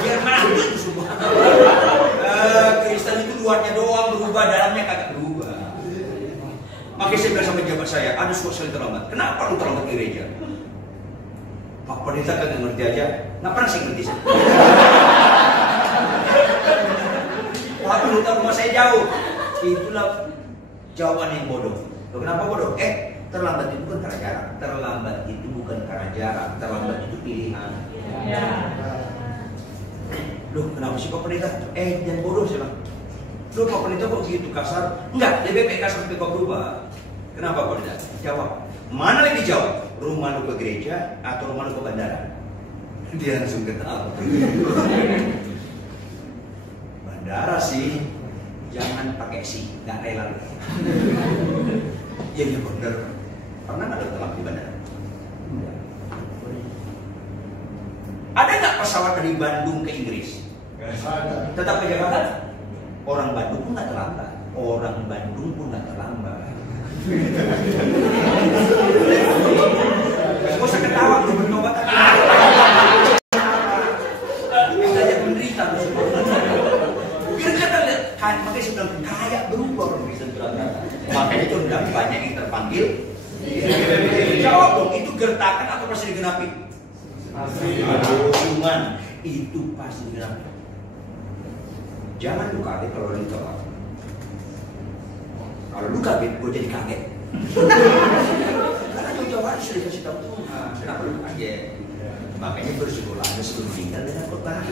Biar mati semua. Kristen itu luarnya doang berubah, dalamnya kagak berubah. Makanya saya bilang sama jabat saya, ada suatu sekali terlambat. Kenapa lu terlambat ke gereja? Pak Pendeta kagak ngerti aja. Nggak pernah sih ngerti saya. Pak Pendeta rumah saya jauh. Itulah jawaban yang bodoh. Loh, kenapa bodoh? Terlambat itu bukan karena jarak. Terlambat itu bukan karena jarak. Terlambat itu pilihan. Ya. Loh, kenapa sih Pak Pendeta? Jangan bodoh sih Pak. Loh, Pak Pendeta kok gitu kasar? Enggak, DBP kasar sampai kau berubah. Kenapa Pak Pendeta? Jawab. Mana lagi jawab? Rumah lu ke gereja atau rumah lu ke bandara? Dia langsung ketawa. Bandara sih, jangan pakai sih, nggak rela. Iya bener. Pernah nggak telat di bandara? Ada nggak pesawat dari Bandung ke Inggris? Tetap ke Jakarta? Orang Bandung pun nggak terlambat. Orang Bandung pun nggak terlambat. Gak usah ketawa, lu bertobat. Kita yang menderita. Biar kita lihat, makanya saya bilang kayak berubah orang Kristen berangkat. Makanya itu udah banyak yang terpanggil. Jawab dong, itu gertakan atau pasti digenapi? Cuman itu pasti digenapi. Jangan lu kaget kalau ditolak. Kalau lu kaget, gue jadi kaget. Karena jauh-jauh hari sudah dikasih tahu Tuhan. Kenapa lu kaget? Makanya bersyukurlah Anda sebelum meninggal dengan khotbah.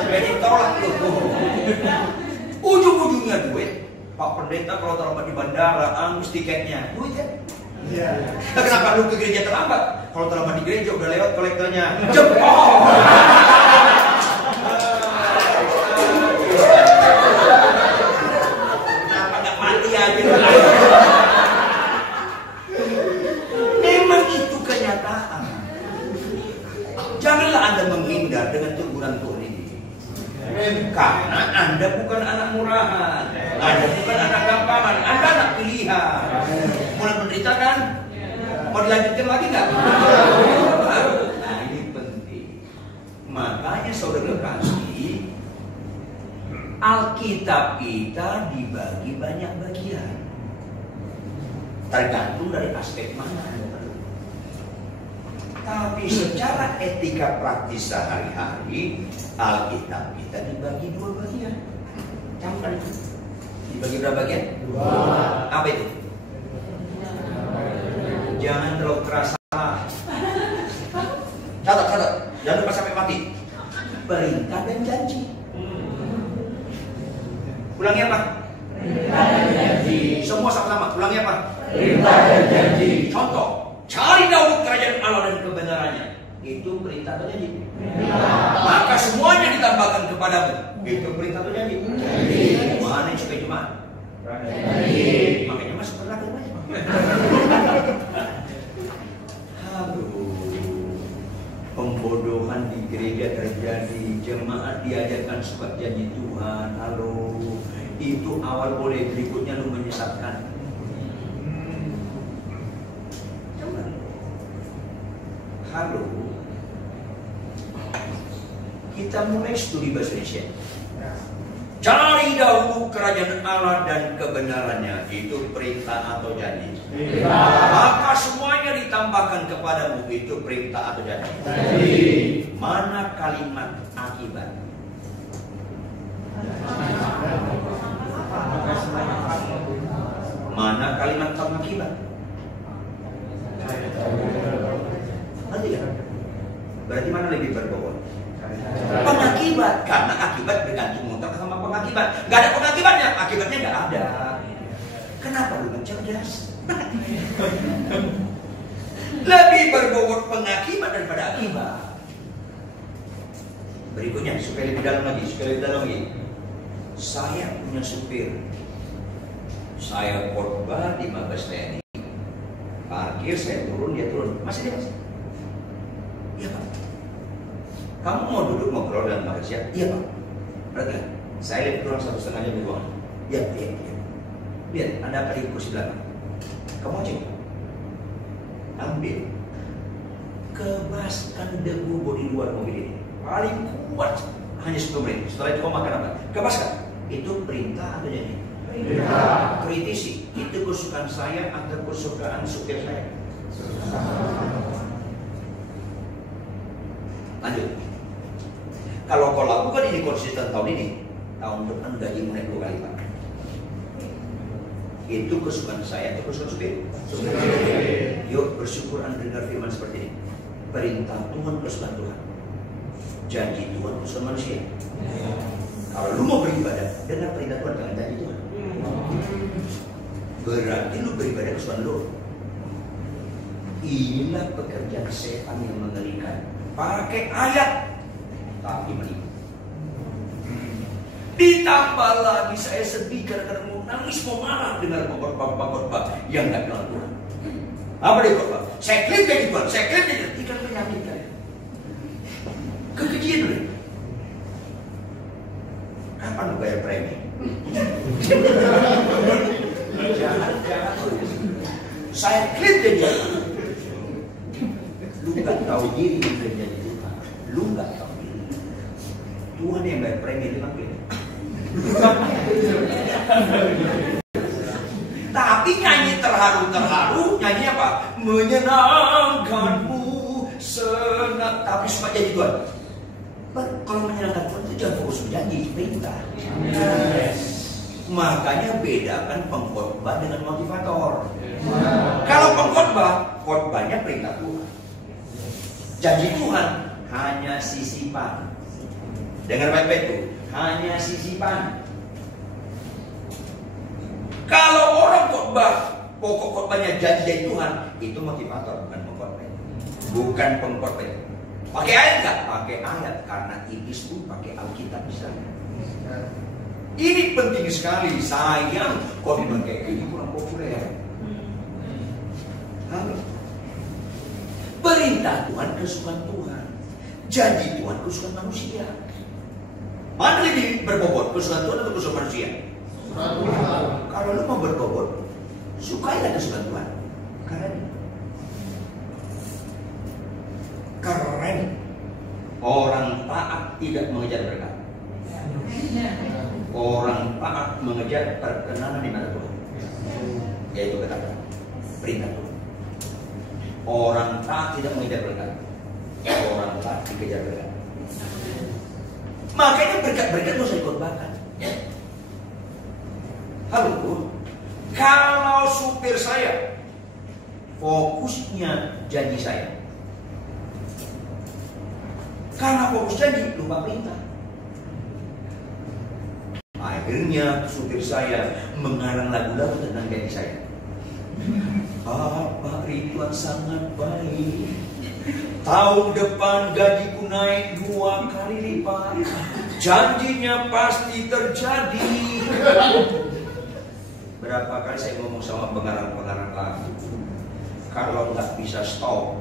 Supaya ditolak lu. Ujung-ujungnya duit. Pak Pendeta kalau terlambat di bandara, angus tiketnya. Duit ya? Iya. Nah, kenapa lu ke gereja terlambat? Kalau terlambat di gereja udah lewat kolektornya. Jempol. Kenapa nggak mati aja? Memang itu kenyataan. Janganlah Anda menghindar dengan teguran Tuhan ini. Karena Anda bukan anak murahan, Anda bukan anak gampangan, Anda anak pilihan. Mulai menderita kan? Mau dilanjutkan lagi nggak? Nah ini penting. Makanya saudara kasih, Alkitab kita dibagi banyak bagian. Tergantung dari aspek mana Anda perlu. Tapi secara etika praktis sehari-hari, Alkitab kita dibagi 2 bagian. Camkan itu. Dibagi berapa bagian? 2. Apa itu? Jangan terlalu keras. Catat. Jangan lupa sampai mati. Perintah dan janji. Ulangi apa? Perintah dan janji. Semua sama-sama. Ulangi apa? Perintah dan janji. Contoh, cari Daud kerajaan Allah dan kebenarannya. Itu perintah atau janji? Maka semuanya ditambahkan kepadamu. Itu perintah atau janji? Mana yang suka cuma? Makanya masuk neraka banyak. Pembodohan di gereja terjadi. Jemaat diajarkan suka janji Tuhan. Halo, itu awal boleh, berikutnya lu menyesatkan. Halo, kita mulai studi bahasa Indonesia. Cari dahulu kerajaan Allah dan kebenarannya. Itu perintah atau janji? Maka semuanya ditambahkan kepadamu. Itu perintah atau janji? Mana kalimat akibat? Mana kalimat pengakibat? Nanti ya? Berarti mana lebih berbobot? Pengakibat, karena akibat bergantung mutlak sama pengakibat. Gak ada pengakibatnya, akibatnya gak ada. Kenapa lu cerdas? Lebih berbobot pengakibat daripada akibat. Berikutnya, supaya lebih dalam lagi, saya punya supir. Saya khotbah di Mabes TNI. Parkir, saya turun, dia turun. Masih dia masih? Iya Pak. Kamu mau duduk ngobrol dengan Pak Siap? Iya Pak. Berarti saya lihat kurang 1,5 jam di ruangan. Iya. Lihat, Anda apa di kursi belakang? Kamu cek. Ambil. Kebaskan debu di luar mobil ini. Paling kuat hanya 10 menit. Setelah itu kamu makan apa? Kebaskan. Itu perintah atau janji? Perintah. Kritisi. Itu kesukaan saya atau kesukaan supir saya? Lanjut. Kalau kau lakukan ini konsisten tahun ini, tahun depan gaji naik 2 kali Pak. Itu kesukaan saya atau kesukaan supir? Yuk bersyukur Anda dengar firman seperti ini. Perintah Tuhan kesukaan Tuhan, janji Tuhan kesukaan manusia. Kalau lu mau beribadah, dengar perintah Tuhan, jangan janji Tuhan. Berarti lu beribadah kesukaan lu. Inilah pekerjaan setan yang mengerikan. Pakai ayat tapi menipu. Ditambah lagi saya sedih kadang-kadang mau nangis, mau marah dengar khotbah yang nggak kenal Tuhan. Apa dia khotbah? Saya klaim jadi Tuhan, saya klaim jadi Tuhan. Ikan penyakit kalian. Kekejian dulu. Kapan lu bayar premi? Jangan. Saya klaim jadi Tuhan. Lu nggak tahu diri menjadi Tuhan. Lu nggak tahu diri. Tuhan yang bayar premi itu kan. Tapi nyanyi terharu, nyanyi apa? Menyenangkanmu senang. Tapi semua jadi Tuhan. Kalau menyenangkan Tuhan itu jangan fokus menjanji, perintah. Makanya bedakan pengkhotbah dengan motivator. Kalau pengkhotbah, khotbahnya perintah Tuhan. Janji Tuhan hanya sisipan. Dengar baik-baik tuh, hanya sisipan. Kalau orang khotbah, pokok khotbahnya janji Tuhan, itu motivator, bukan pengkhotbah. Bukan pengkhotbah. Pakai ayat nggak? Pakai ayat, karena iblis pun pakai Alkitab misalnya. Ini penting sekali. Sayang khotbah kayak gini kurang populer. Perintah Tuhan kesukaan Tuhan, janji Tuhan kesukaan manusia. Mana lebih berbobot, kesukaan Tuhan atau kesukaan manusia? Kalau lu mau berbobot, sukailah kesukaan Tuhan. Keren. Orang taat tidak mengejar berkat. Orang taat mengejar perkenanan di mata Tuhan, yaitu kata perintah Tuhan. Orang taat tidak mengejar berkat. Orang taat dikejar berkat. Makanya berkat-berkat harus dikorbankan. Halo, kalau supir saya fokusnya janji saya, karena fokus janji lupa perintah, akhirnya supir saya mengarang lagu-lagu tentang janji saya. Bapak Ridwan sangat baik, tahun depan gajiku naik 2 kali lipat, janjinya pasti terjadi. Berapa kali saya ngomong sama pengarang-pengarang lagu, kalau nggak bisa stop,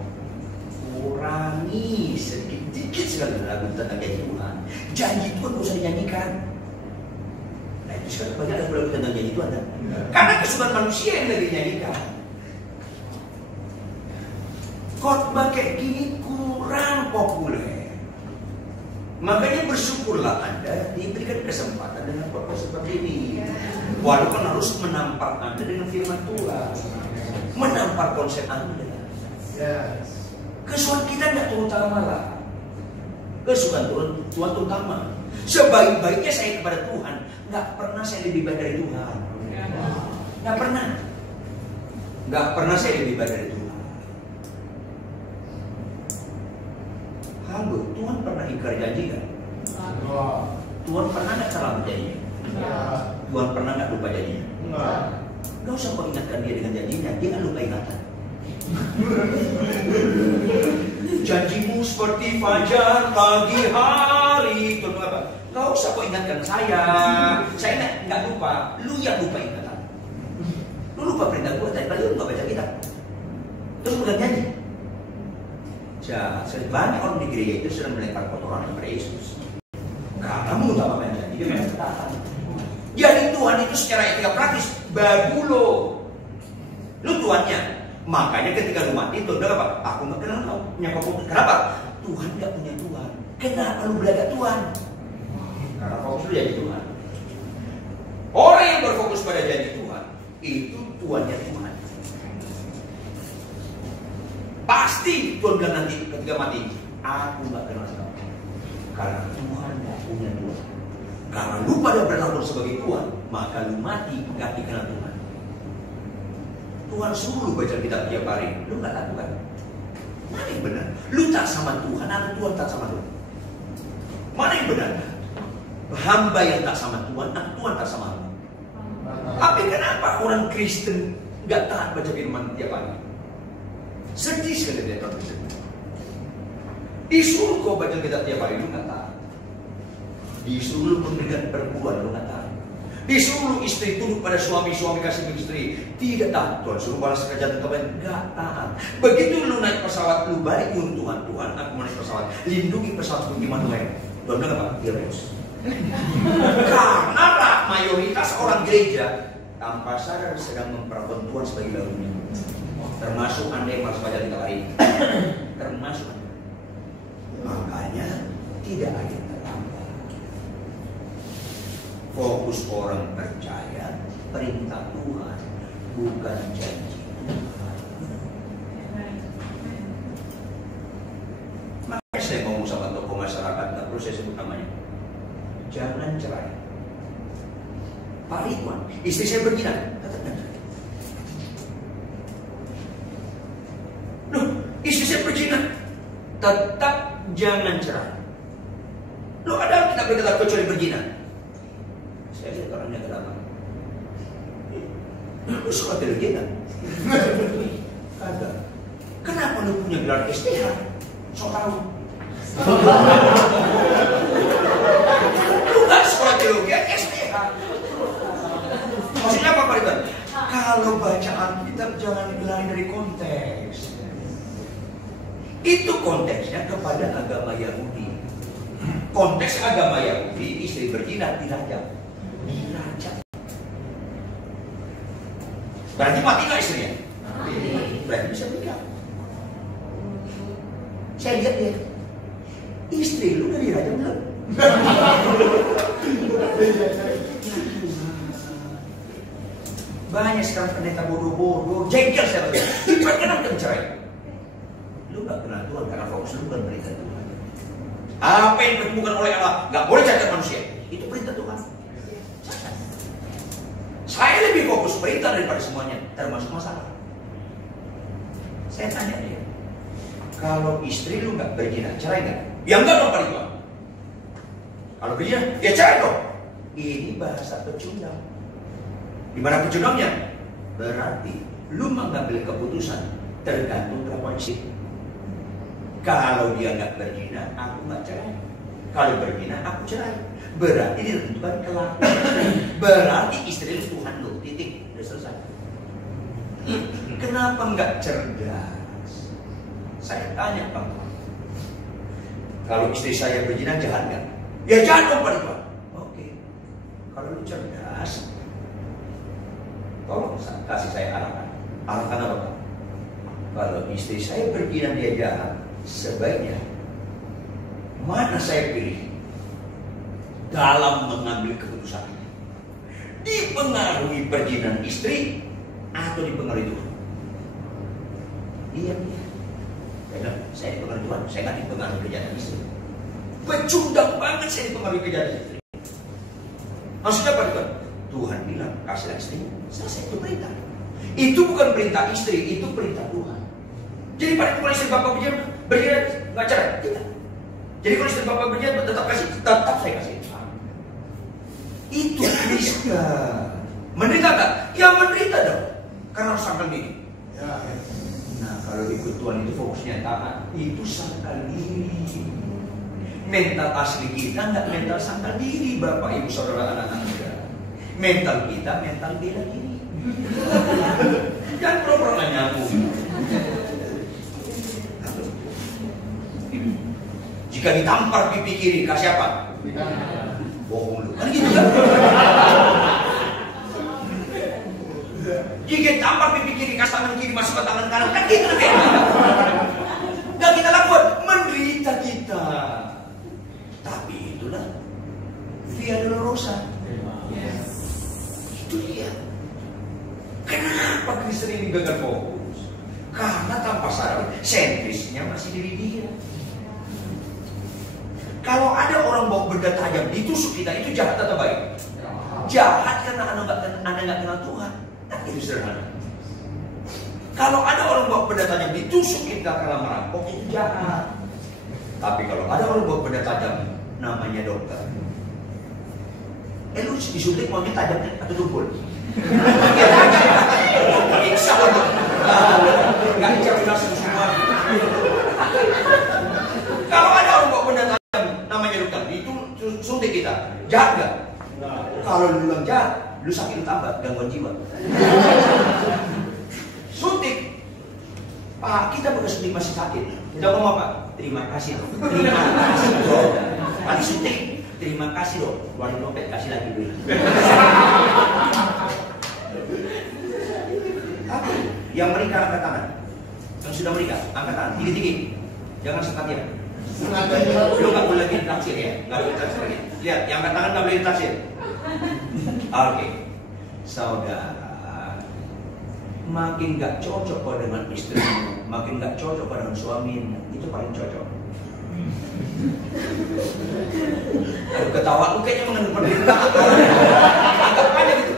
kurangi sedikit sekali lagu tentang janji Tuhan. Janji Tuhan gak usah dinyanyikan. Nah itu sekarang banyak lagu-lagu tentang janji Tuhan, karena kesukaan manusia yang lagi dinyanyikan. Khotbah kayak gini kurang populer. Makanya bersyukurlah Anda diberikan kesempatan dengan khotbah seperti ini. Walaupun harus menampar Anda dengan firman Tuhan, menampar konsep Anda. Kesukaan kita nggak terutama lah. Kesukaan Tuhan terutama. Sebaik-baiknya saya kepada Tuhan, nggak pernah saya lebih baik dari Tuhan. Nggak pernah. Nggak pernah saya lebih baik dari Tuhan. Halo, Tuhan pernah ingkar janji kan? Tuhan pernah nggak salah berjanji? Tuhan pernah nggak lupa janjinya? Nggak usah kau ingatkan dia dengan janjinya, dia nggak lupa ingatan. Janjimu seperti fajar pagi hari, Tuhan apa? Nggak usah kau ingatkan saya nggak lupa, lu yang lupa ingatan. Lu lupa perintah gue, tadi pagi lu nggak baca kitab, terus bukan janji. Banyak orang di gereja itu sedang melempar kotoran kepada Yesus karena mengutamakan janji dia memang ketaatan. Jadi Tuhan itu secara etika praktis bagulo, lu tuannya. Makanya ketika lu mati Tuhan bilang apa? Aku nggak kenal kau, nyapa. Kenapa? Tuhan nggak punya Tuhan. Kenapa lu belaga Tuhan? Karena fokus lu jadi Tuhan. Orang yang berfokus pada janji Tuhan itu tuannya Tuhan. Pasti Tuhan bilang nanti ketika mati, aku nggak kenal kamu. Karena Tuhan nggak punya Tuhan. Kalau lu pada berlaku sebagai Tuhan, maka lu mati nggak dikenal Tuhan. Tuhan suruh lu baca kitab tiap hari, lu nggak lakukan. Mana yang benar? Lu tak sama Tuhan atau Tuhan tak sama lu? Mana yang benar? Hamba yang tak sama Tuhan atau Tuhan tak sama lu? Tapi kenapa orang Kristen nggak taat baca firman tiap hari? Sedih sekali dia tahu. Disuruh kau baca kitab tiap hari, lu nggak taat. Disuruh lu memberikan perbulan, lu nggak taat. Disuruh istri tunduk pada suami kasih istri, tidak taat. Tuhan suruh balas kerjaan kalian, nggak taat. Begitu lu naik pesawat, lu balik nyuruh Tuhan, aku mau naik pesawat, lindungi pesawatku gimana Tuhan? Tuhan bilang apa? Dia bos. Karena mayoritas orang gereja tanpa sadar sedang memperlakukan Tuhan sebagai lalunya. Termasuk Anda yang malas baca kitab hari ini. Termasuk Anda. Makanya tidak ada yang terlambat. Fokus orang percaya perintah Tuhan, bukan janji Tuhan. Makanya saya ngomong sama tokoh masyarakat, tak perlu saya sebut namanya. Jangan cerai. Pak Ridwan, istri saya berzina. Loh, istri saya berzina, tetap jangan cerai. Loh, ada kita berkata kecuali berzina. Saya lihat orangnya kenapa? Lu suka berzina? Kagak. Kenapa lu punya gelar STH? Sok tahu. Lu gak sekolah teologi STH. Maksudnya apa Pak Ridwan? Kalau baca Alkitab jangan dilari dari konteks. Itu konteksnya kepada agama Yahudi. Konteks agama Yahudi, istri berzina dirajam. Berarti mati nggak istrinya? Berarti bisa menikah. Saya lihat dia, istri lu udah dirajam belum? Banyak sekarang pendeta bodoh-bodoh, jengkel saya baca. Diperkenankan cerai. Lu gak kenal Tuhan karena fokus lu bukan perintah Tuhan. Apa yang ditemukan oleh Allah gak boleh cacat manusia. Itu perintah Tuhan. Saya lebih fokus perintah daripada semuanya, termasuk masalah. Saya tanya dia, kalau istri lu gak berzina, cerai gak? Ya enggak dong Pak Ridwan. Kalau berzina, ya cerai dong. Ini bahasa pecundang. Gimana pecundangnya? Berarti lu mengambil keputusan tergantung kelakuan istri. Kalau dia nggak berzina, aku nggak cerai. Kalau berzina, aku cerai. Berarti ditentukan kelakuan. Berarti istri lu Tuhan lu, titik, udah selesai. Kenapa nggak cerdas? Saya tanya Pak, kalau istri saya berzina jahat nggak? Ya jahat dong Pak Ridwan. Oke. Kalau lu cerdas, tolong kasih saya arahan. Arahan apa Pak? Kalau istri saya berzina dia jahat, sebaiknya mana saya pilih dalam mengambil keputusan? Dipengaruhi perzinahan istri atau dipengaruhi Tuhan? Iya. Saya dipengaruhi Tuhan, saya nggak dipengaruhi kejadian istri. Pecundang banget saya dipengaruhi kejadian istri. Maksudnya apa Tuhan? Tuhan bilang kasihlah istri, selesai, itu perintah. Itu bukan perintah istri, itu perintah Tuhan. Jadi pada kalau istri bapak berzina nggak cerai, tidak. Jadi kalau istri bapak berzina tetap kasih, tetap saya kasih. Itu Kristen. Menderita nggak? Ya menderita dong, karena harus sangkal diri. Nah kalau ikut Tuhan itu fokusnya taat, itu sangkal diri. Mental asli kita nggak mental sangkal diri, bapak ibu saudara anak-anak muda. Mental kita mental bela diri. Jangan pura-pura nyambung. Jika ditampar pipi kiri, kasih apa? Bohong lu. Kan gitu kan? Jika ditampar pipi kiri, kasih tangan kiri masuk ke tangan kanan, kan gitu kan? Dan kita lakukan, menderita kita. Tapi itulah Via Dolorosa. Itu dia. Kenapa Kristen ini gagal fokus? Karena tanpa sadar sentrisnya masih diri dia. Kalau ada orang bawa benda tajam ditusuk kita, itu jahat atau baik? Jahat karena Anda nggak kenal Tuhan. Nah, itu sederhana. Kalau ada orang bawa benda tajam ditusuk kita karena merampok, itu jahat. Tapi kalau ada orang bawa benda tajam, namanya dokter. Lu disuntik maunya tajam atau tumpul? Ya tajam. Periksa lah. Nggak cerdas semua. Kalau ada orang bawa benda tajam, namanya dokter, itu suntik kita. Jahat nggak? Kalau lu bilang jahat, lu sakit tambah, gangguan jiwa. Suntik. Pak, kita bekas suntik masih sakit. Kita ngomong apa? Terima kasih dong. Terima kasih dong. Tadi suntik. Terima kasih dong. Keluarin dompet, kasih lagi duit. Yang menikah angkat tangan. Yang sudah menikah angkat tangan. Tinggi-tinggi. Jangan sekat ya. Lu nggak boleh lagi ditaksir ya. Nggak boleh ditaksir lagi. Lihat, yang angkat tangan nggak boleh ditaksir. Oke. Saudara, makin nggak cocok kau dengan istri, makin nggak cocok kau dengan suamimu, itu paling cocok. Ketawa lu kayaknya mengenai penderitaan. Anggap aja gitu.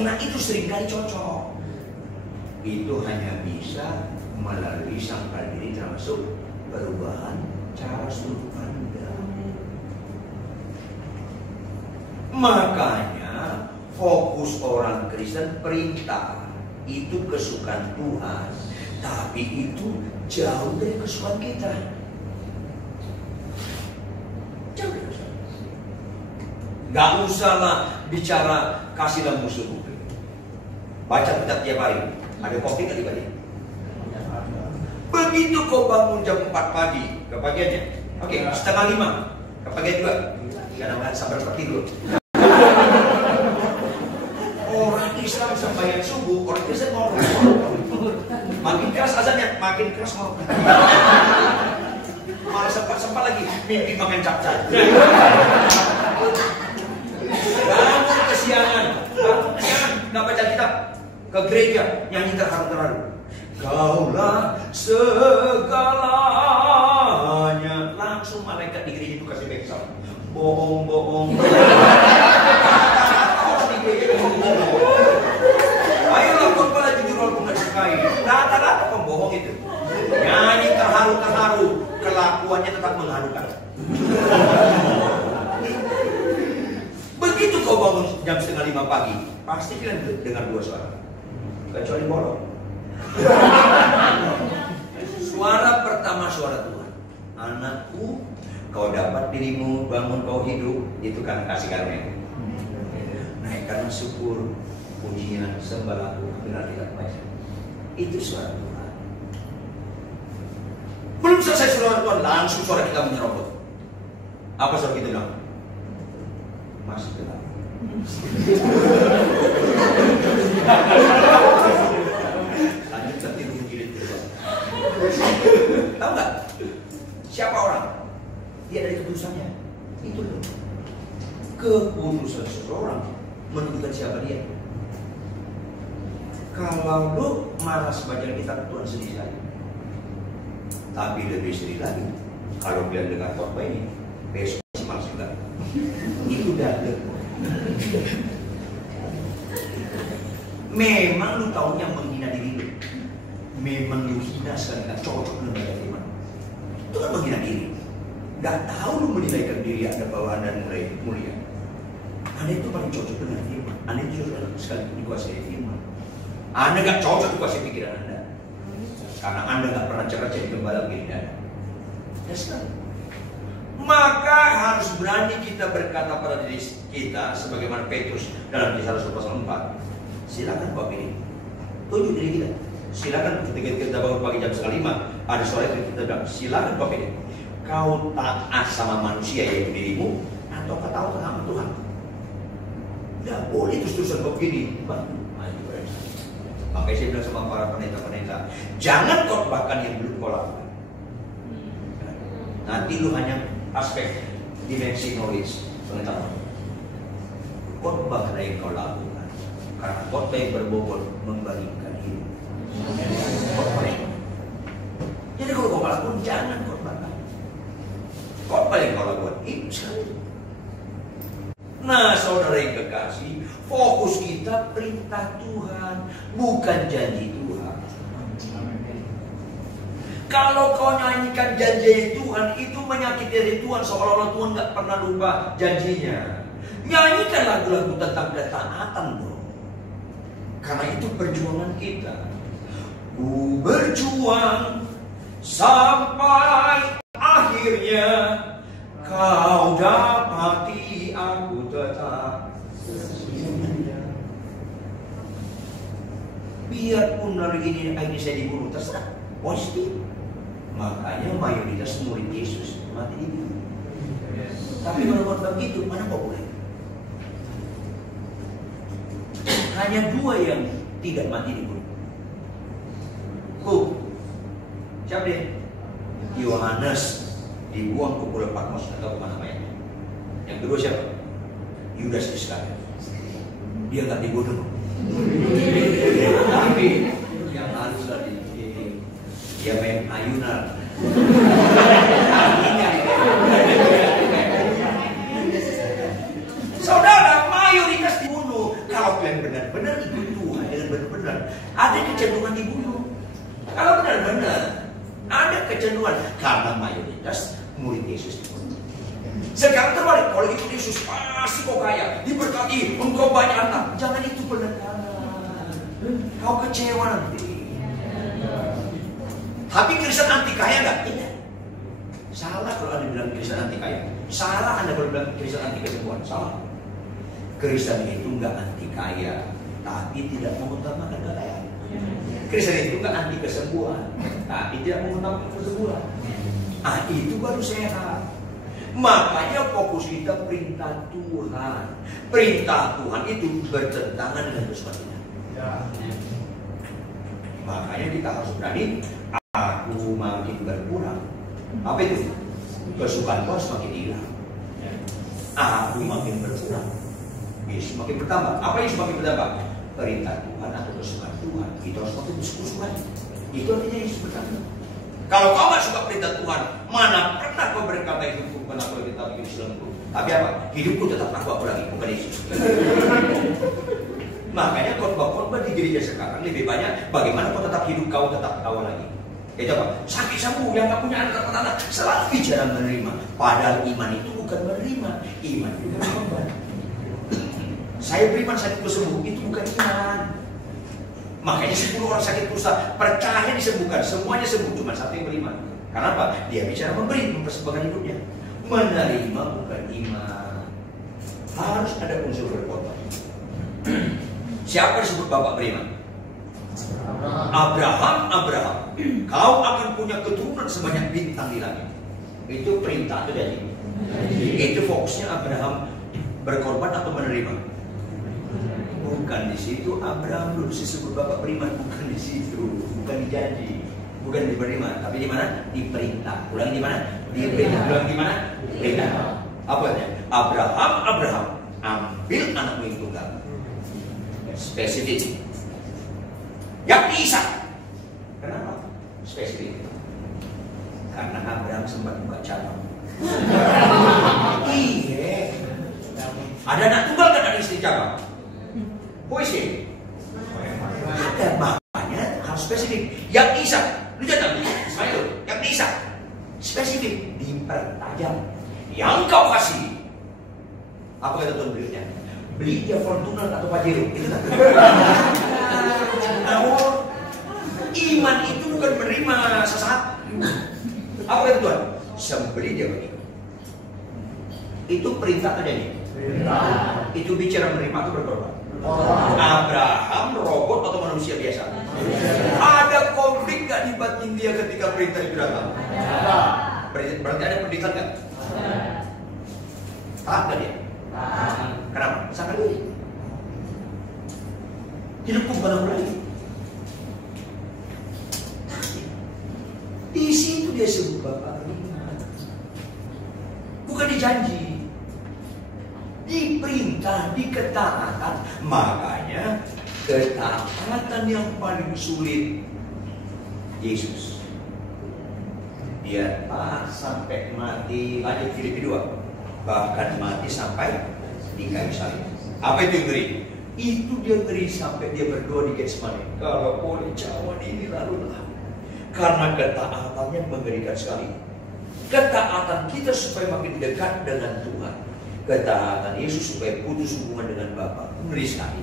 enak itu seringkali cocok. Itu hanya bisa melalui sangkal diri, termasuk perubahan cara sudut pandang. Makanya fokus orang Kristen perintah itu kesukaan Tuhan, tapi itu jauh dari kesukaan kita. Jauh dari kesukaan. Gak usahlah bicara kasihlah musuhmu. Baca kitab tiap hari. Ada kopi nggak di. Begitu kau bangun jam 4 pagi, kepagiannya. Oke, setengah 5, kepagian juga. Kadang-kadang sabar tertidur. Orang Islam sembahyang subuh, orang Kristen mau makin keras azannya, makin keras mau. Malah sempat lagi mimpi makan capcay. Bangun kesiangan, nggak baca kitab, ke gereja nyanyi terharu-terharu. Kaulah segalanya. Langsung malaikat di gereja itu kasih beksal. Bohong-bohong. Ayolah khotbah jujur walaupun nggak sukai. Rata-rata pembohong itu. Nyanyi terharu-terharu, kelakuannya tetap mengharukan. Begitu kau bangun jam setengah 5 pagi, pasti kalian dengar 2 suara. Kecuali bolong. Suara pertama suara Tuhan. Anakku, kau dapat dirimu, bangun kau hidup. Itu kan kasih karunia. Naikkan syukur, pujian, sembahlah benar tidak baik. Itu suara Tuhan. Belum selesai suara Tuhan, langsung suara kita menyerobot. Apa suara kita bilang? Masih gelap. Lanjut tertidur menjadi Tuhan. Tahu nggak? Siapa orang? Dia dari keputusannya. Itu loh. Keputusan seseorang menentukan siapa dia. Kalau lu malas baca kitab Tuhan sedih saja. Tapi lebih sedih lagi kalau dia dengar khotbah ini, besok masih malas juga. Itu dalil. Memang lu taunya menghina diri lu. Memang lu hina sekali, gak cocok lu menilai firman. Itu kan menghina diri. Gak tahu lu menilaikan diri ada bawaan dan mulia. Anda itu paling cocok dengan firman. Anda itu cocok sekali dikuasai firman. Anda gak cocok dikuasai pikiran Anda. Karena Anda gak pernah cerdas jadi gembala begini Anda. Ya sekali. Maka harus berani kita berkata pada diri kita sebagaimana Petrus dalam Kisah Rasul pasal 4. Silakan kau pilih. Tunjuk diri kita. Silakan ketika kita bangun pagi jam setengah 5, ada suara itu kita bilang, silakan kau pilih. Kau taat sama manusia yaitu dirimu, atau kau taat sama Tuhan. Tidak boleh terus-terusan kau begini. Makanya saya bilang sama para pendeta-pendeta, jangan khotbahkan yang belum kau lakukan. Nanti lu hanya aspek dimensi knowledge pengetahuan. Khotbah yang kau lakukan, karena khotbah yang berbobot membalikkan hidup. Jadi kalau kau lakukan, jangan khotbahkan. Khotbah yang kau lakukan itu sekali. Nah, saudara yang kekasih, fokus kita perintah Tuhan, bukan janji Tuhan. Kalau kau nyanyikan janji Tuhan, itu menyakiti dari Tuhan, seolah-olah Tuhan gak pernah lupa janjinya. Nyanyikan lagu-lagu tentang ketaatan dong. Karena itu perjuangan kita. Ku berjuang sampai akhirnya, kau dapati aku tetap setia. Biarpun hari ini saya dibunuh, terserah. Positif. Makanya mayoritas murid Yesus mati dibunuh. Tapi kalau begitu, mana kok boleh? Hanya 2 yang tidak mati dibunuh. Siapa dia? Yohanes dibuang ke Pulau Patmos atau kemana namanya. Yang kedua siapa? Yudas Iskariot. Dia nggak dibunuh. Tapi yang harus tadi dia main ayunan. Saudara, mayoritas dibunuh. Kalau kalian benar-benar benar-benar ikut Tuhan, dengan benar-benar ada kecenderungan dibunuh. Kalau benar-benar ada kecenderungan, karena mayoritas murid Yesus dibunuh. Sekarang terbalik, kalau ikut Yesus pasti kau kaya, diberkati, engkau banyak anak. Jangan itu penekanan, kau kecewa nanti. Tapi Kristen anti kaya nggak? Tidak. Salah kalau Anda bilang Kristen anti kaya. Salah Anda kalau bilang Kristen anti kesembuhan. Salah. Kristen itu nggak anti kaya, tapi tidak mengutamakan kekayaan. Kristen itu nggak anti kesembuhan, tapi tidak mengutamakan kesembuhan. Ah, itu baru sehat. Makanya fokus kita perintah Tuhan. Perintah Tuhan itu bertentangan dengan kesukaan kita. Makanya kita harus berani. Aku makin berkurang. Apa itu? Kesukaanku harus makin hilang. Aku makin berkurang. Yesus makin bertambah. Apa Yesus makin bertambah? Perintah Tuhan atau kesukaan Tuhan. Itu harus makin bersuka. Itu artinya Yesus bertambah. Kalau kau gak suka perintah Tuhan, mana pernah kau berkata hidupku bukan aku lagi tapi Islamku. Tapi apa? Hidupku tetap aku lagi, bukan Yesus. Makanya khotbah-khotbah di gereja sekarang lebih banyak bagaimana kau tetap hidup, kau tetap awal lagi. Itu apa? Sakit sembuh, yang gak punya anak anak selalu bicara menerima. Padahal iman itu bukan menerima, iman itu berkorban. Saya beriman sakitku sembuh, itu bukan iman. Makanya 10 orang sakit kusta percaya disembuhkan, semuanya sembuh, cuma satu yang beriman. Karena apa? Dia bicara memberi, mempersembahkan hidupnya. Menerima bukan iman. Harus ada unsur berkorban. Siapa disebut bapak beriman? Abraham, kau akan punya keturunan sebanyak bintang di langit. Itu perintah itu jadi. Itu fokusnya Abraham berkorban atau menerima. Bukan di situ Abraham dulu disebut bapak beriman, bukan di situ, bukan dijanji, bukan diberiman, tapi di mana? Di perintah. Ulang di mana? Di perintah. Ulang di mana? Perintah. Apa artinya? Abraham, ambil anakmu yang tunggal. Spesifik. Yakni Ishak. Kenapa? Spesifik. Karena Abraham sempat buka cabang. Iya. Ada anak tunggal kan ada istri cabang? Puisi. Ada, makanya harus spesifik. Yakni Ishak. Lu jangan Ismail. Yakni Ishak. Spesifik. Dipertajam. Yang kau kasih. Apa kata Tuhan berikutnya? Beli dia Fortuner atau Pajero. Itu kan? Iman itu bukan menerima sesaat. Apa kata Tuhan? Sembeli dia bagi. Itu perintah aja nih. Itu bicara menerima atau berkorban. Abraham robot atau manusia biasa? Ada konflik gak di batin dia ketika perintah itu datang? Berarti ada pendidikan gak? Taat gak dia? Kenapa? Sangat hidupku bukan aku lagi. Di situ dia sebut bapak beriman. Bukan dijanji, diperintah, diketaatan. Makanya ketaatan yang paling sulit Yesus. Dia taat sampai mati. Lanjut Filipi 2. Bahkan mati sampai di kayu salib. Apa itu yang ngeri? Itu dia ngeri sampai dia berdoa di Getsemani. Kalau boleh cawan ini lalulah. Karena ketaatannya mengerikan sekali. Ketaatan kita supaya makin dekat dengan Tuhan. Ketaatan Yesus supaya putus hubungan dengan Bapa. Ngeri sekali.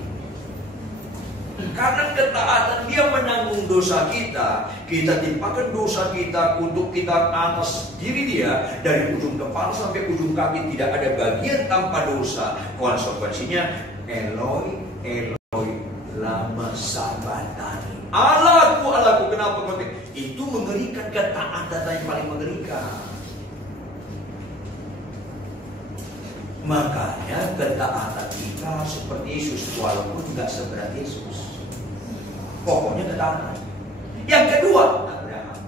Karena ketaatan dia menanggung dosa kita. Kita timpakan dosa kita untuk kita atas diri dia. Dari ujung kepala sampai ujung kaki tidak ada bagian tanpa dosa. Konsekuensinya Eloi, Eloi, lama sabachthani. Allahku, kenapa kau? Itu mengerikan, ketaatan yang paling mengerikan. Makanya ketaatan kita seperti Yesus, walaupun tidak seberat Yesus. Pokoknya ketaatan. Yang kedua, Abraham.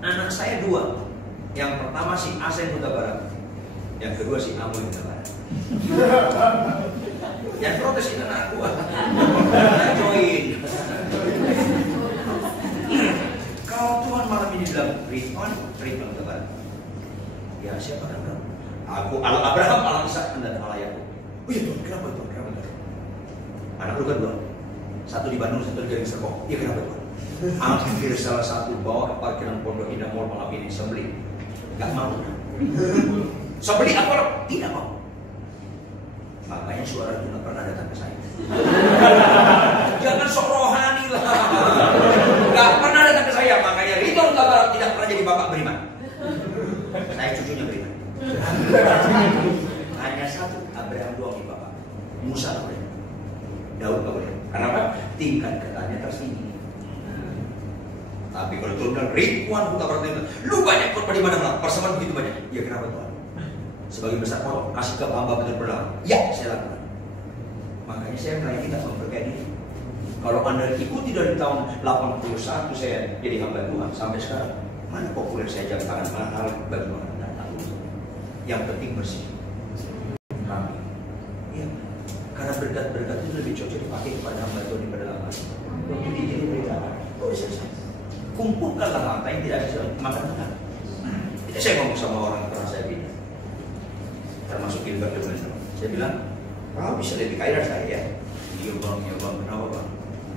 Anak saya 2. Yang pertama si Asen Huta Barat. Yang kedua si Amoy Huta Barat. Yang protes ini anak gua. Join. Kalau Tuhan malam ini bilang Ridwan Huta Barat. Ya siapa Abraham? Aku Allah Abraham, Allah Ishak dan Allah Yakub. Oh iya Tuhan, kenapa Tuhan? Anak lu kan dua, satu di Bandung, satu di Gading Serpong. Iya kenapa Tuhan? Akhir salah satu bawa ke parkiran Pondok Indah Mall malam ini sembeli, nggak mau. Sembeli apa? Tidak mau. Makanya suara itu nggak pernah datang ke saya. Jangan sok rohani lah. Nggak pernah datang ke saya. Makanya Ridho Huta Barat tidak pernah jadi bapak beriman. Saya cucunya beriman. Hanya satu, Abraham doang nih bapak. Musa nggak boleh, Daud nggak boleh. Kenapa? Tingkat katanya tersinggi. Tapi kalau turunkan ribuan Huta Barat itu, lu banyak korban di mana-mana, persembahan begitu banyak. Ya kenapa Tuhan? Sebagai besar potong, kasih ke hamba betul berlaku. Ya, saya lakukan. Makanya saya melayani tak memperkaya diri. Kalau Anda ikuti dari tahun 81 saya jadi hamba Tuhan sampai sekarang, mana populer saya jam tangan mahal bagi orang tidak tahu. Yang penting bersih, rapi. Ya, karena berkat-berkat itu lebih cocok dipakai kepada hamba Tuhan daripada lama. Waktu dia jadi berita, oh selesai. Kumpulkanlah harta yang tidak bisa makan-makan. Itu saya ngomong sama orang yang saya bilang. Termasuk Gilbert dengan saya bilang, kau bisa lebih kaya dari saya. Iya bang, kenapa bang?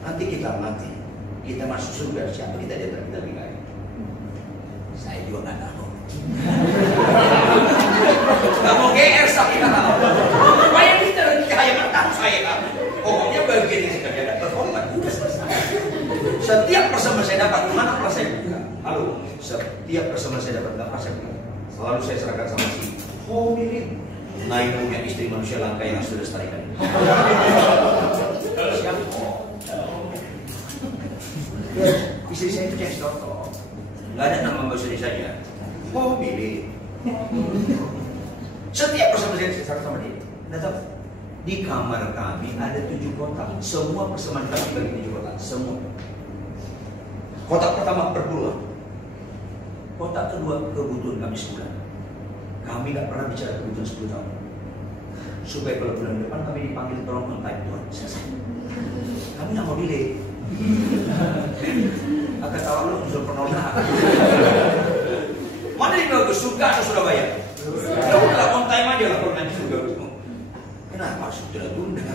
Nanti kita mati, kita masuk surga, siapa kita di antara kita lebih kaya? Saya juga nggak tahu. Nggak mau GR tapi nggak tahu. Supaya kita lebih kaya nggak tahu saya kan. Pokoknya bagian yang saya kerjakan berkorban, udah selesai. Setiap persembahan saya dapat, mana pernah saya buka? Halo, setiap persembahan saya dapat, nggak pernah saya buka. Selalu saya serahkan sama si homilim. Naik punya istri manusia langka yang sudah lestarikan. Siapa? Istri saya itu Jess Toto. Nggak ada nama bahasa Indonesia. Homilim. Setiap persembahan saya serahkan sama dia. Nah, di kamar kami ada 7 kotak. Semua persembahan kami bagi 7 kotak. Semua. Kotak pertama perpuluhan. Kotak kedua kebutuhan kami sebulan. Kami gak pernah bicara kebutuhan 10 tahun. Supaya kalau bulan depan kami dipanggil tolong kontak Tuhan. Selesai. Kami gak mau delay. Agak tahu lu unsur penolak. Mana yang bagus? Surga atau Surabaya? Ya udah on time aja lah kalau nanti surga. Kenapa sudah tunda?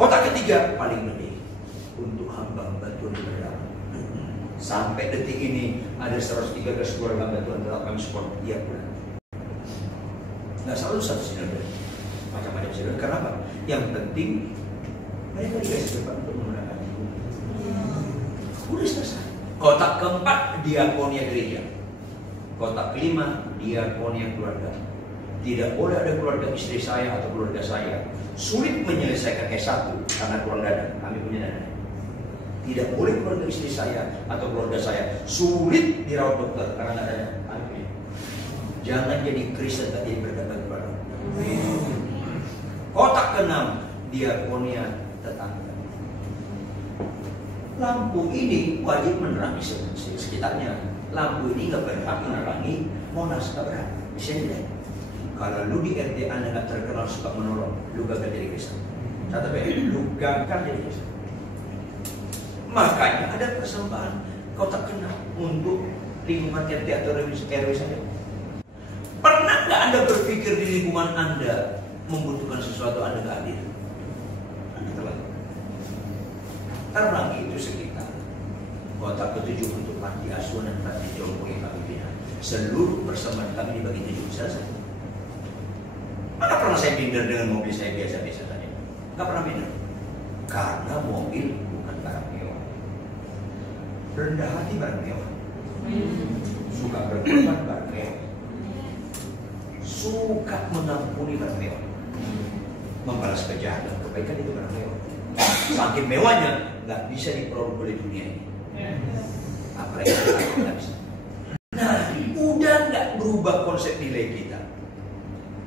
Kotak ketiga paling lebih untuk hamba-hamba Tuhan di berdalam. Sampai detik ini ada 113 keluarga hamba Tuhan tetap kami support tiap bulan. Nggak selalu satu sinode, macam-macam sinode. Kenapa? Yang penting mereka dikasih cepat untuk menggunakan itu. Udah selesai. Kotak keempat diakonia gereja. Kotak kelima diakonia keluarga. Tidak boleh ada keluarga istri saya atau keluarga saya sulit menyelesaikan S1 karena kurang dana. Kami punya dana. Tidak boleh keluarga istri saya atau keluarga saya sulit dirawat dokter karena nggak ada dana. Jangan jadi Kristen tapi berkata kepada kotak ke-6 diakonia tetangga. Lampu ini wajib menerangi sekitarnya. Lampu ini nggak berhak menerangi Monas, nggak berhak. Bisa tidak? Kalau lu di RT Anda nggak terkenal suka menolong, lu gagal jadi Kristen. Catat baik, lu gagal jadi Kristen. Makanya ada persembahan kotak ke-6 untuk lingkungan RT atau RW saja. Pernah nggak Anda berpikir di lingkungan Anda membutuhkan sesuatu Anda nggak hadir? Terang itu sekitar kotak ke-7 untuk panti asuhan dan panti jompo yang kami bina. Seluruh persembahan kami dibagi 7 selesai. Mana pernah saya minder dengan mobil saya biasa-biasa saja? Nggak pernah minder. Karena mobil bukan barang mewah. Rendah hati barang mewah. Suka berkorban barang mewah. Suka mengampuni barang mewah. Membalas kejahatan kebaikan itu barang mewah. Saking mewahnya nggak bisa diperoleh oleh dunia ini. Apalagi nggak bisa. Nah, udah nggak berubah konsep nilai kita.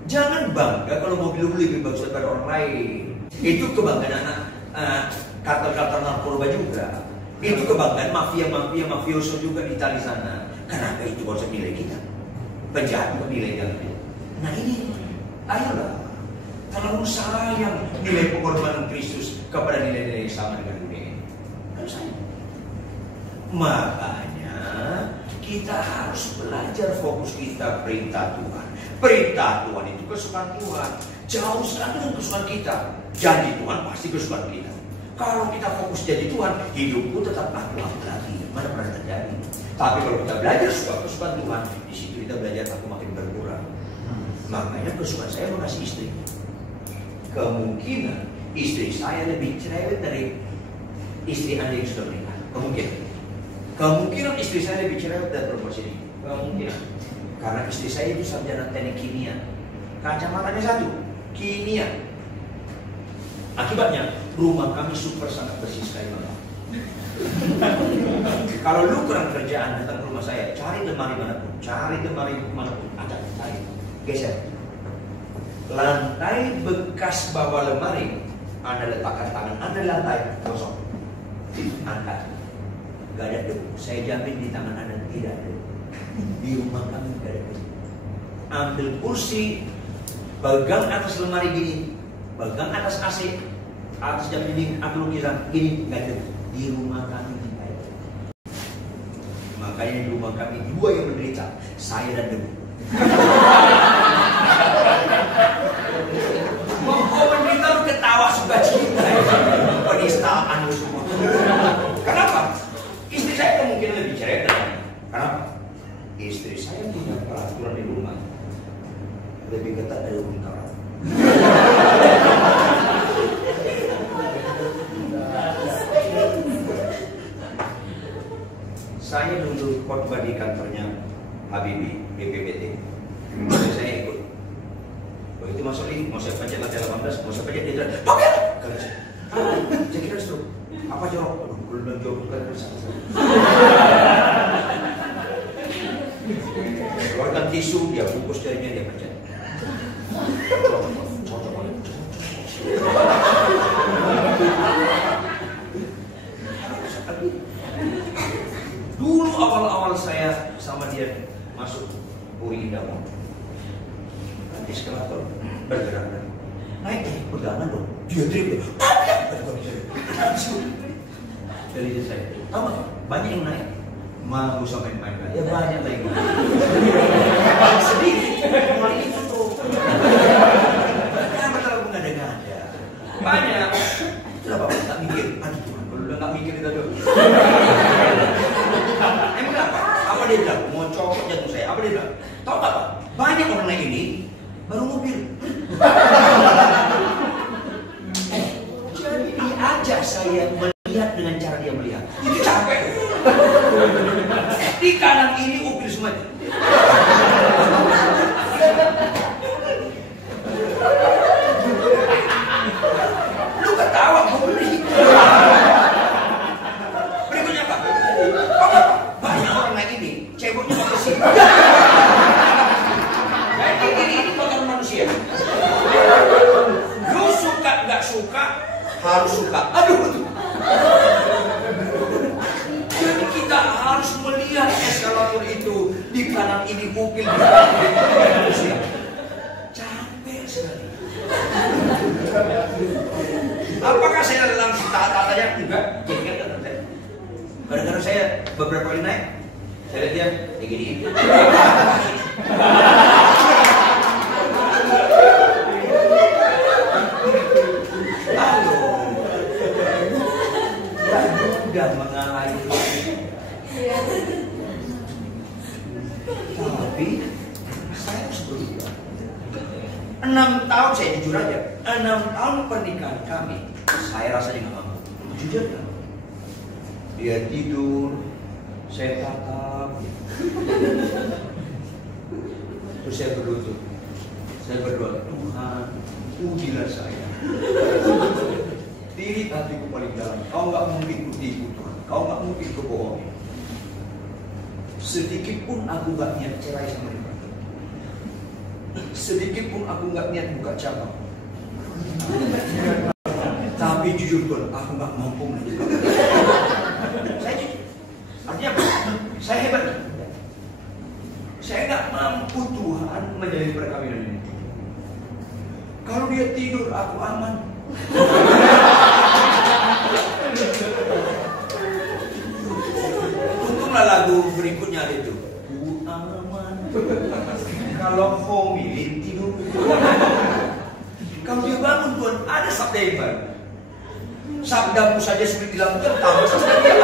Jangan bangga kalau mobil lu lebih bagus daripada orang lain. Itu kebanggaan anak kartel-kartel narkoba juga. Itu kebanggaan mafioso juga di Itali sana. Kenapa itu konsep nilai kita? Penjahat itu nilai yang lain. Nah ini, ayolah. Terlalu sayang nilai pengorbanan Kristus kepada nilai-nilai yang sama dengan dunia ini. Terlalu sayang. Makanya kita harus belajar fokus kita perintah Tuhan. Perintah Tuhan itu kesukaan Tuhan. Jauh sekali dengan kesukaan kita. janji Tuhan pasti kesukaan kita. Kalau kita fokus jadi Tuhan, hidupku tetap aku lagi. Mana pernah terjadi? Tapi kalau kita belajar suka kesukaan Tuhan, di situ kita belajar aku makin berkurang. Makanya kesukaan saya mengasihi istri. Kemungkinan istri saya lebih cerewet dari istri Anda yang sudah menikah. Kemungkinan istri saya lebih cerewet dari perempuan sini. Kemungkinan. Karena istri saya itu sarjana teknik kimia. Kacamatanya satu, kimia. Akibatnya rumah kami super sangat bersih sekali, Bapak. Kalau lu kurang kerjaan datang ke rumah saya, cari lemari manapun, ada cari, geser. Lantai bekas bawah lemari, Anda letakkan tangan Anda di lantai, kosong. Angkat, gak ada debu. Saya jamin di tangan Anda tidak ada debu. Di rumah kami gak ada debu. Ambil kursi, pegang atas lemari gini, pegang atas AC, atas jam dinding, ambil lukisan gini, gak ada debu. Di rumah kami tidak ada. Makanya di rumah kami dua yang menderita, saya dan debu. Kau menderita lu ketawa suka cita, penistaan lu semua. Kenapa? Istri saya kemungkinan lebih cerewet. Kenapa? Istri saya punya peraturan di rumah lebih ketat dari utara. Saya dulu khotbah di kantornya Habibie, BPPT. Saya ikut. Begitu masuk link, mau saya pencet lantai 18, mau saya pencet dia bilang, "Pakai!" Kalau saya kira stroke. Apa jorok? Aduh, belum jorok kan keluarkan tisu, dia bungkus jarinya, dia pencet. Dulu awal-awal saya sama dia masuk Puri Indah Mall, eskalator bergerak naik pegangan dong, dia drip, dari saya, tahu nggak? Banyak yang naik, mau usah main-main, ya banyak lagi. Sedikit, mulai itu tuh, kenapa terlalu ngada-ngada? Banyak, itu apa? Tak mikir, aduh Tuhan, kalau udah nggak mikir itu tuh. Emang apa? Apa dia bilang? Mau copot jantung saya. Apa dia bilang? Tahu nggak Pak? Banyak orang naik ini baru mobil. Jadi diajak saya melihat dengan cara dia melihat. Itu capek. Di kanan ini mobil semua. Lu ketawa gue beli. Berikutnya Pak. Banyak orang naik ini, ceboknya pakai sini. Jadi ini motor manusia. Lu suka nggak suka, harus suka. Aduh. Jadi kita harus melihat eskalator itu di kanan ini mobil, di kanan ini manusia. Capek sekali. Apakah saya dalam tata-tatanya? Enggak. Jadi kan saya. Kadang-kadang saya beberapa kali naik, saya lihat dia kayak gini. Halo. Udah mengalami. Tapi saya harus berubah. 6 tahun saya jujur aja. 6 tahun pernikahan kami, saya rasanya nggak mampu. Jujur kan? Dia tidur, saya tatap. Terus saya berlutut. Saya berdoa, Tuhan, ujilah saya. Diri hatiku paling dalam. Kau nggak mungkin kutipu Tuhan. Kau nggak mungkin kebohongan. Sedikit pun aku nggak niat cerai sama dia. Sedikit pun aku nggak niat buka cabang. Tapi jujur Tuhan, aku nggak mampu melanjutkan. Saya jujur. Artinya apa? Saya hebat. Saya nggak mampu Tuhan menjalin perkawinan ini. Kalau dia tidur, aku aman. Untunglah lagu berikutnya itu. Ku aman. Kalau homilin tidur. Kalau dia bangun Tuhan, ada sabda yang Sabdamu saja sulit dilakukan, tambah sabda dia.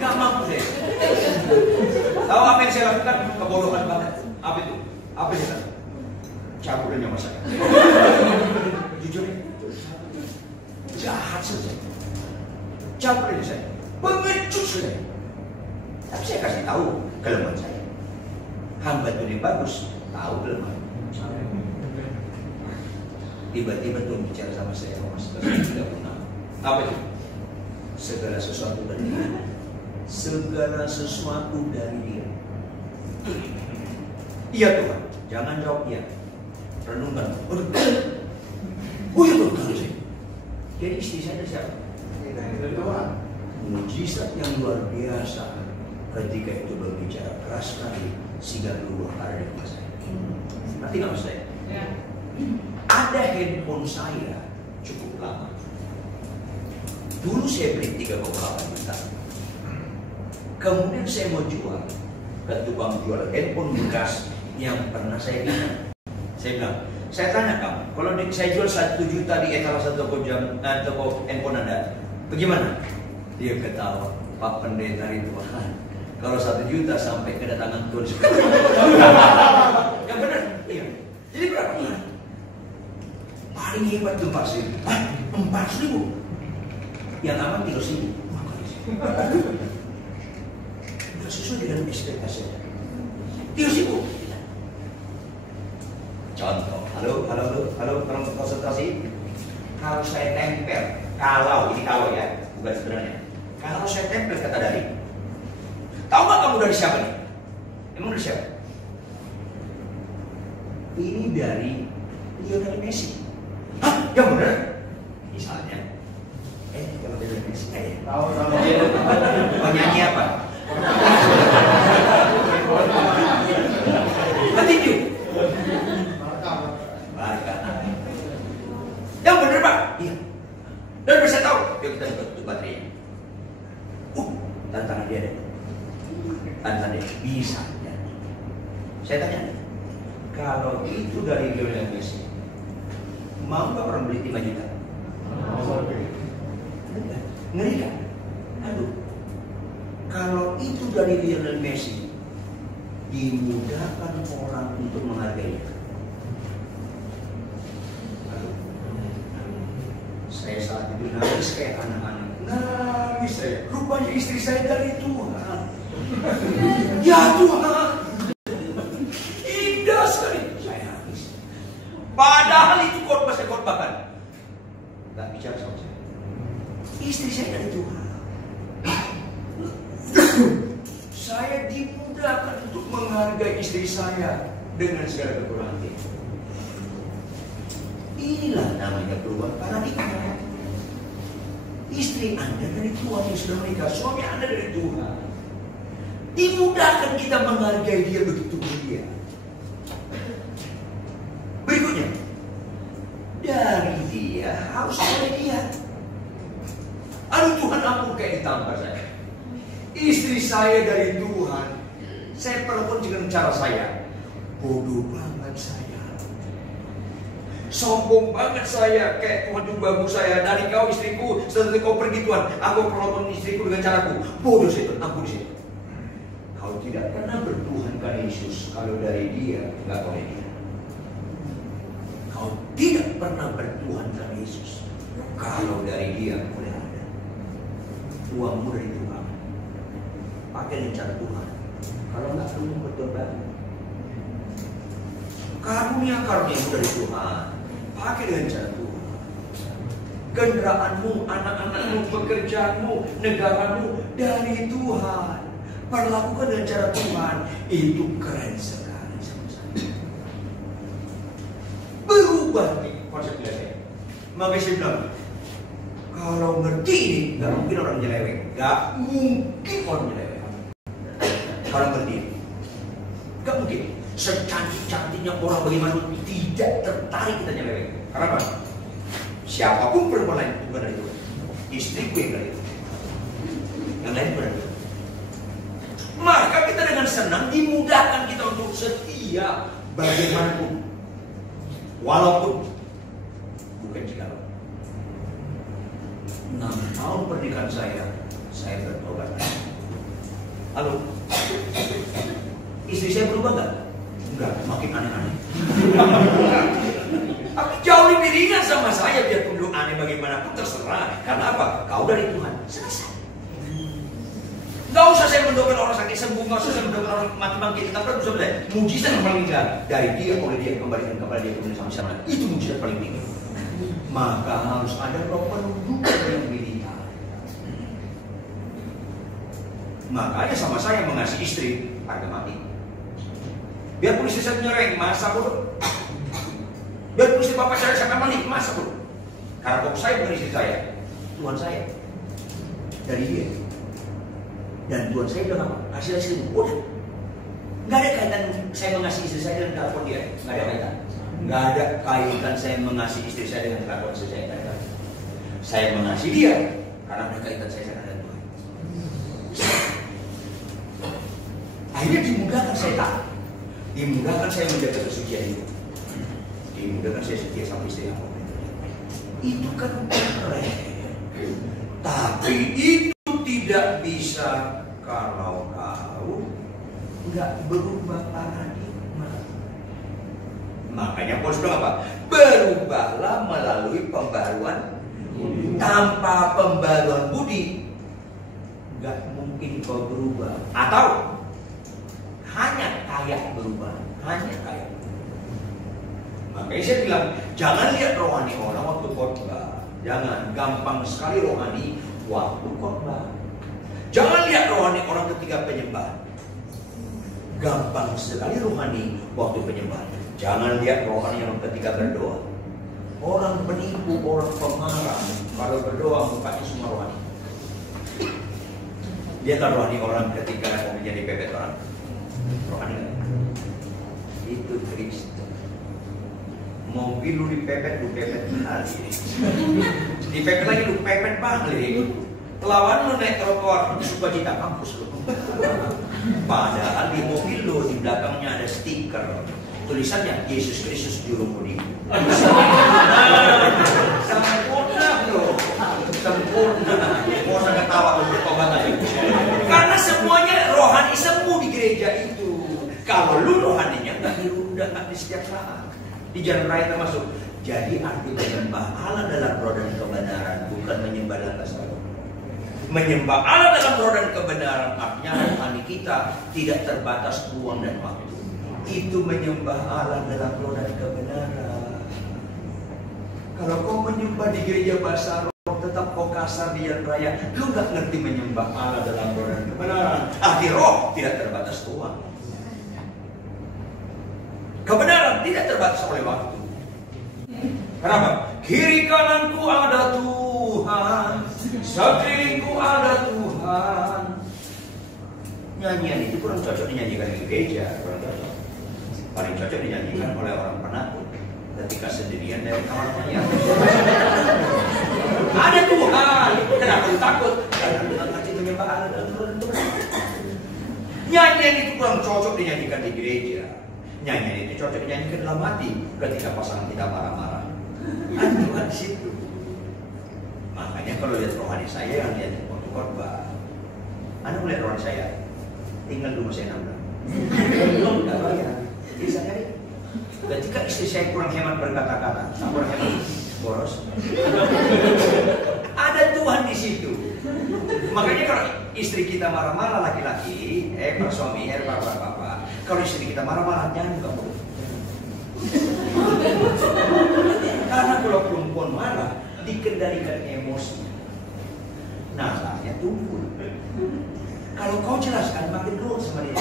Gak mampu saya. Tahu apa yang saya lakukan? Kebodohan banget. Apa itu? Apa yang saya lakukan? Cabut dan nyawa saya. Jujur ya. Jahat saja. Cabut dari saya. Pengecut saja. Tapi saya kasih tahu kelemahan saya. Hamba itu yang bagus, tahu kelemahan. Tiba-tiba Tuhan bicara sama saya, Mas, saya tidak pernah. Apa itu? Segala sesuatu dari Dia. Segala sesuatu dari Dia. Iya Tuhan, jangan jawab iya. Renungkan. Oh iya Tuhan, saya. Jadi istri saya dari siapa? Dari Tuhan. Mujizat yang luar biasa ketika itu berbicara keras sekali sehingga keluar dari rumah saya. Nanti nggak maksud saya? Ya. Ada handphone saya cukup lama. Dulu saya beli 3,8 juta. Kemudian saya mau jual ke tukang jual handphone bekas yang pernah saya bina. Saya bilang, saya tanya kamu, kalau saya jual 1 juta di etalase toko handphone Anda, bagaimana? Dia ketawa, Pak Pendeta Ridwan, kalau 1 juta sampai kedatangan Tuhan sekali. Yang benar? Iya. Jadi berapa? Paling hebat tuh 4.000. 4.000. Yang aman 3.000. Sudah sesuai dengan ekspektasi. 3.000. Contoh, halo, tolong konsentrasi. Kalau saya tempel, kalau ya, bukan sebenarnya. Kalau saya tempel kata dari, tahu nggak kamu dari siapa nih? Emang dari siapa? Ini dari Lionel Messi. Hah? Yang benar? Misalnya, kalau dari Messi kayak tahu penyanyi apa? Petinju. Barca. Yang benar Pak? Iya. Dan bisa tahu, yuk kita tutup baterainya. Tantangan dia deh. Tantangan dia bisa. Ya. Saya tanya, kalau itu dari Lionel Messi, mau nggak orang beli 5 juta? Ngeri kan? Aduh, kalau itu dari Lionel Messi, dimudahkan orang untuk menghargainya. Aduh, saya saat itu nangis kayak anak-anak. Nangis saya, rupanya istri saya dari Tuhan. Ya Tuhan, indah sekali. Saya nangis. Padahal itu khotbah saya khotbahkan. Gak bicara sama saya. Istri saya dari Tuhan. Saya dimudahkan untuk menghargai istri saya dengan segala kekurangan dia. Inilah namanya perubahan paradigma. Istri Anda dari Tuhan yang sudah menikah, suami Anda dari Tuhan. Dimudahkan kita menghargai dia begitu mulia. Berikutnya, dari dia harus oleh dia. Aduh Tuhan, ampun kayak ditampar saya. Istri saya dari Tuhan, saya perlakukan dengan cara saya. Bodoh banget saya. Sombong banget saya, kayak Tuhan juga bagus saya. Dari kau istriku, setelah kau pergi Tuhan, aku perlakukan istriku dengan caraku. Bodoh saya Tuhan, ampun saya. Kau tidak pernah bertuhan karena Yesus. Kalau dari dia, enggak oleh dia. Kau tidak pernah bertuhan karena Yesus. Kalau dari dia, boleh ada. Uangmu dari Tuhan. Pakai dengan cara Tuhan. Kalau enggak, kamu bertobat. Karunia dari Tuhan. Pakai dengan cara Tuhan. Kendaraanmu, anak-anakmu, pekerjaanmu, negaramu dari Tuhan. Perlakukan dengan cara Tuhan. Itu keren sekali sama saya. Berubah nih konsep saya. Maka saya bilang, kalau ngerti ini, gak mungkin orang nyeleweng. Gak mungkin orang nyeleweng. Kalau ngerti, gak mungkin. Secantik-cantiknya orang bagaimana tidak tertarik kita nyeleweng. Karena apa? Siapapun perempuan lain bukan dari itu. Istriku yang dari itu. Yang lain bukan dari itu. Maka kita dengan senang dimudahkan kita untuk setia bagaimanapun. Walaupun bukan jikalau. 6 tahun pernikahan saya bertobat. Halo, istri saya berubah nggak? Enggak, makin aneh-aneh. Jauh lebih ringan sama saya, biarpun lu aneh bagaimanapun terserah. Karena apa? Kau dari Tuhan. Selesai. Gak usah saya mendoakan orang sakit sembuh, gak usah saya mendoakan orang mati bangkit. Kita perlu sebenarnya mujizat yang paling tinggi dari dia oleh dia kembalikan kepada dia kemudian sama-sama. Itu mujizat paling tinggi. Maka harus ada roh penunjukan yang militar. Makanya sama saya mengasihi istri harga mati. Biarpun istri saya nyereng, masa bodoh. Biarpun istri bapak saya sampai mati, masa bodoh. Karena bapak saya bukan istri saya, Tuhan saya dari dia. Dan Tuhan saya bilang apa? Kasih istri, udah. Nggak ada kaitan saya mengasihi istri saya dengan telepon dia, nggak ada kaitan. Nggak ada kaitan saya mengasihi istri saya dengan telepon istri saya, nggak ada. Saya mengasihi dia karena ada kaitan saya dengan Tuhan. Akhirnya dimudahkan saya taat, dimudahkan saya menjaga kesucian itu, dimudahkan saya setia sama istri aku. Itu kan keren. Tapi itu tidak bisa kalau kau nggak berubah paradigma. Makanya Paulus bilang apa? Berubahlah melalui pembaruan. Tanpa pembaruan budi nggak mungkin kau berubah. Atau hanya kayak berubah, hanya kayak. Makanya saya bilang jangan lihat rohani orang waktu khotbah. Jangan, gampang sekali rohani waktu khotbah. Jangan lihat rohani orang ketika penyembah. Gampang sekali rohani waktu penyembah. Jangan lihat rohani orang ketika berdoa. Orang penipu, orang pemarah, kalau berdoa mukanya semua rohani. Lihatlah rohani orang ketika menjadi pepet orang. Rohani itu Kristus. Mobil lu dipepet kali. Dipepet lagi lu pepet balik. Lawan lu naik trotoar Sukacita kampus lu. Padahal di mobil lu di belakangnya ada stiker tulisannya Yesus Kristus juru mudi. Sempurna bro, sempurna. Mau saya ketawa lu bertobat lagi. Karena semuanya rohani semua di gereja itu. Kalau lu rohaninya nggak dirundahkan di setiap saat. Di jalan raya termasuk. Jadi arti menyembah Allah dalam roh dan kebenaran bukan menyembah dalam kasar. Menyembah Allah dalam roh dan kebenaran artinya rohani kita tidak terbatas ruang dan waktu. Itu menyembah Allah dalam roh dan kebenaran. Kalau kau menyembah di gereja bahasa roh tetap kau kasar di jalan raya, lu nggak ngerti menyembah Allah dalam roh dan kebenaran. Arti roh tidak terbatas ruang. Kebenaran tidak terbatas oleh waktu. Kenapa? Kiri kananku ada Tuhan, sekelilingku ada Tuhan. Nyanyian itu kurang cocok dinyanyikan di gereja, kurang cocok. Paling cocok dinyanyikan oleh orang penakut ketika sendirian dari kamar mandi. Ada Tuhan, kenapa lu takut? Karena Tuhan kasih menyembah Allah dalam roh dan kebenaran. Nyanyian itu kurang cocok dinyanyikan di gereja. Nyanyian itu cocok dinyanyikan dalam hati ketika pasangan kita marah-marah. Ada Tuhan di situ. Makanya kalau lihat rohani saya yang lihat waktu khotbah, Anda melihat rohani saya, tinggal di rumah saya nambah. Belum nggak bayar. Jadi saya ketika istri saya kurang hemat berkata-kata, kurang hemat boros. Ada Tuhan di situ. Makanya kalau istri kita marah-marah laki-laki, para suami, para bapak, kalau istri kita marah-marah jangan buka mulut. Karena kalau perempuan marah dikendalikan emosi, nazarnya tumbuh. Kalau kau jelaskan makin keluar sama dia.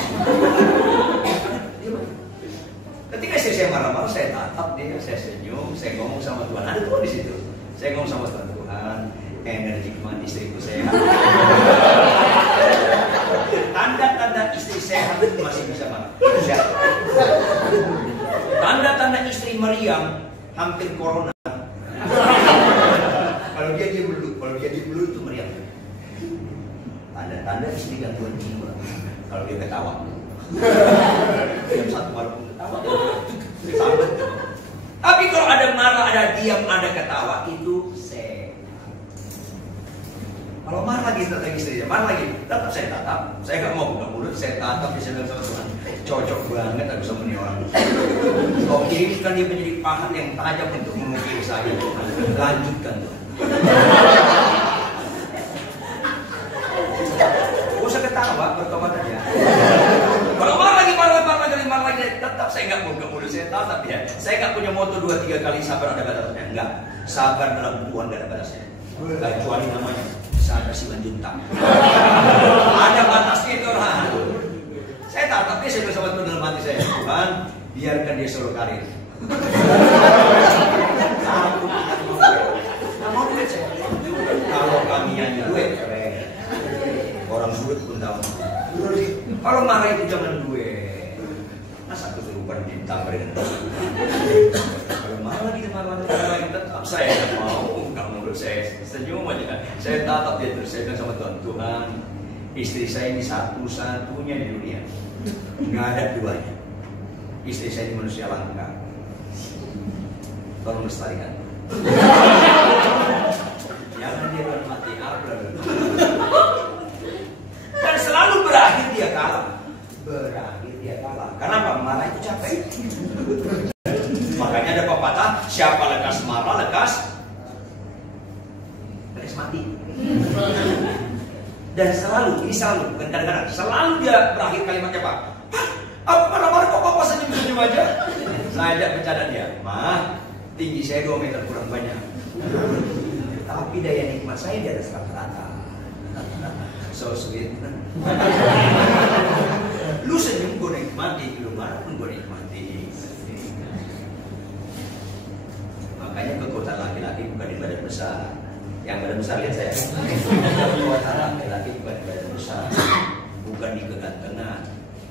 Ketika saya marah-marah, saya tatap dia, saya senyum, saya ngomong sama Tuhan. Ada Tuhan di situ. Saya ngomong sama Tuhan, energi kemana istriku sehat. Tanda-tanda istri sehat itu masih bisa marah. Tanda-tanda istri meriang hampir corona. Kalau dia di belut itu meriang. Tanda-tanda istri gangguan jiwa. Kalau dia ketawa. Jam 1 malam ketawa. Sambat. Tapi kalau ada marah, ada diam, ada ketawa, itu sehat. lagi tentang istrinya, marah lagi. Tetap saya tatap, saya nggak mau buka mulut, saya tatap, saya bilang sama Tuhan, cocok banget aku sama ini orang. Kau kirimkan dia menjadi pahat yang tajam untuk memukul saya. Lanjutkan Tuhan. Gak usah ketawa, bertobat aja. Kalau marah lagi, tetap saya nggak buka mulut, saya tatap ya. Saya nggak punya moto 2-3 kali sabar ada batasnya, enggak. Sabar dalam Tuhan gak ada batasnya. Kecuali namanya sabar si Manjunta. Ada batasnya itu orang. Saya tatap dia, saya bersama Tuhan dalam hati saya. Tuhan, biarkan dia solo karir. Nggak mau duit saya. Kalau kami nyanyi duit, keren. Orang sulit pun tahu. Kalau marah itu jangan duit. Masa kesurupan bintang dengan kalau marah lagi tetap saya nggak mau, nggak menurut saya senyum aja. Saya tatap dia terus, saya bilang sama Tuhan, Tuhan, istri saya ini satu-satunya di dunia, nggak ada duanya. Istri saya ini manusia langka, tolong lestarikan. Jangan dia mati abra. Dan selalu berakhir dia kalah. Kenapa? Marah itu capek. Makanya ada pepatah, siapa lekas marah, lekas mati. Dan selalu, ini selalu, bukan kadang-kadang, selalu dia berakhir kalimatnya Pak. Apa marah-marah kok Bapak senyum-senyum aja? Saya ajak bercanda dia, Mah, tinggi saya 2 meter kurang banyak. Tapi daya nikmat saya di atas rata-rata. So sweet. Lu senyum gue nikmati, lu marah pun gue nikmati. Makanya kekuatan laki-laki bukan di badan besar. Yang badan besar lihat saya. Kekuatan laki-laki bukan di badan besar, bukan di kegantengan,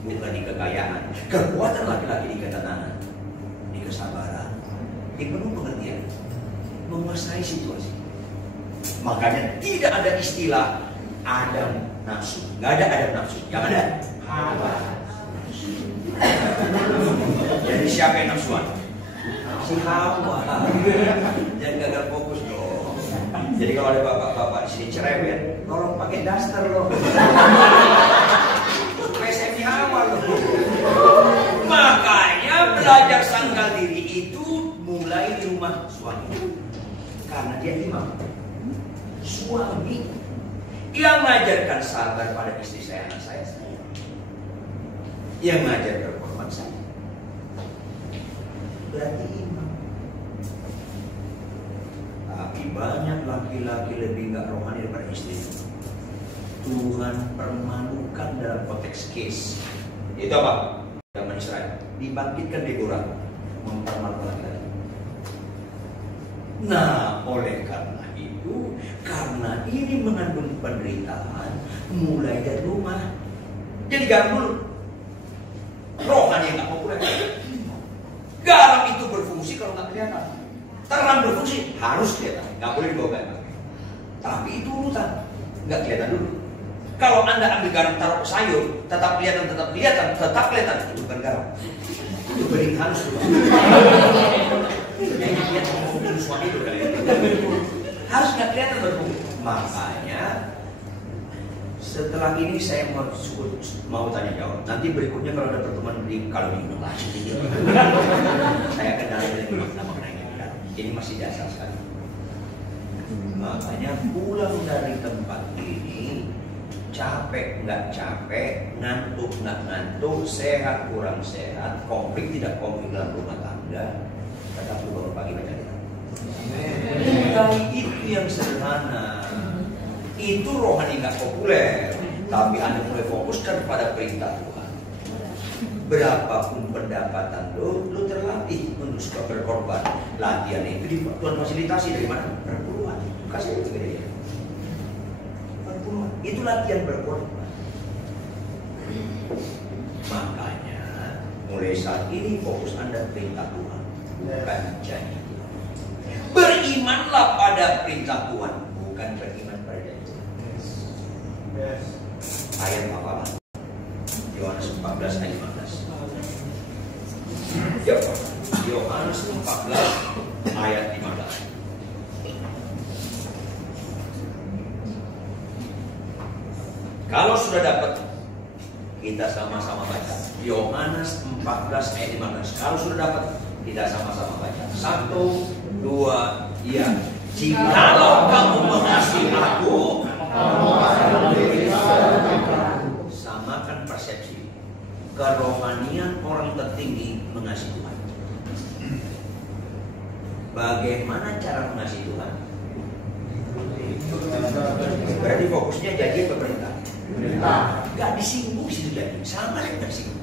bukan di kekayaan. Kekuatan laki-laki di ketenangan, di kesabaran, di penuh pengertian, menguasai situasi. Makanya tidak ada istilah Adam nafsu, nggak ada Adam nafsu, yang ada Hawa. Jadi siapa yang nafsuan? Si Hawa. Jangan gagal fokus dong. Jadi kalau ada bapak-bapak di sini cerewet, tolong pakai daster loh. Supaya saya di Hawa loh. Makanya belajar sangkal diri itu mulai di rumah suami. Karena dia imam. Suami yang mengajarkan sabar pada istri saya, anak saya. Yang mengajar berkorban saya. Berarti imam. Tapi banyak laki-laki lebih nggak rohani daripada istri. Tuhan permalukan dalam konteks case. Itu apa? Zaman Israel dibangkitkan Deborah mempermalukan laki-laki. Nah, oleh karena itu, karena ini mengandung penderitaan, mulai dari rumah. Jadi garam dulu. Rohani yang nggak populer. Garam itu berfungsi kalau nggak kelihatan. Terang berfungsi harus kelihatan, nggak boleh dibawa garam. Tapi itu urutan, nggak kelihatan dulu. Kalau Anda ambil garam taruh sayur, tetap kelihatan, itu bukan garam. Itu bening halus dulu. Yang lihat mobil suami itu kali ini. Harus nggak kelihatan berfungsi. Makanya setelah ini saya mau tanya jawab. Nanti berikutnya kalau ada pertemuan di kalau di lagi saya akan dalil lagi makna-maknanya. Ini masih dasar sekali. Makanya pulang dari tempat ini capek nggak capek, ngantuk nggak ngantuk, sehat kurang sehat, konflik tidak konflik dalam rumah tangga, tetap bangun pagi baca kitab. Dari itu yang sederhana. Itu rohani nggak populer, tapi Anda mulai fokuskan pada perintah Tuhan. Berapapun pendapatan lo terlatih untuk suka berkorban. Latihan itu di Tuhan fasilitasi dari mana? Perpuluhan. Kasih itu gede. Perpuluhan. Itu latihan berkorban. Makanya mulai saat ini fokus Anda perintah Tuhan, bukan janji Tuhan. Berimanlah pada perintah Tuhan, bukan beriman pada janji Tuhan. Ayat apa? Yohanes 14 ayat 15. Yohanes 14 ayat 15. Kalau sudah dapat, kita sama-sama baca. Yohanes 14 ayat 15. Kalau sudah dapat, kita sama-sama baca. 1, 2, ya. Jikalau kamu mengasihi aku, samakan persepsi. Kerohanian orang tertinggi mengasihi Tuhan. Bagaimana cara mengasihi Tuhan? Berarti fokusnya janji pemerintah. Gak disinggung situ janji, sama yang tersinggung.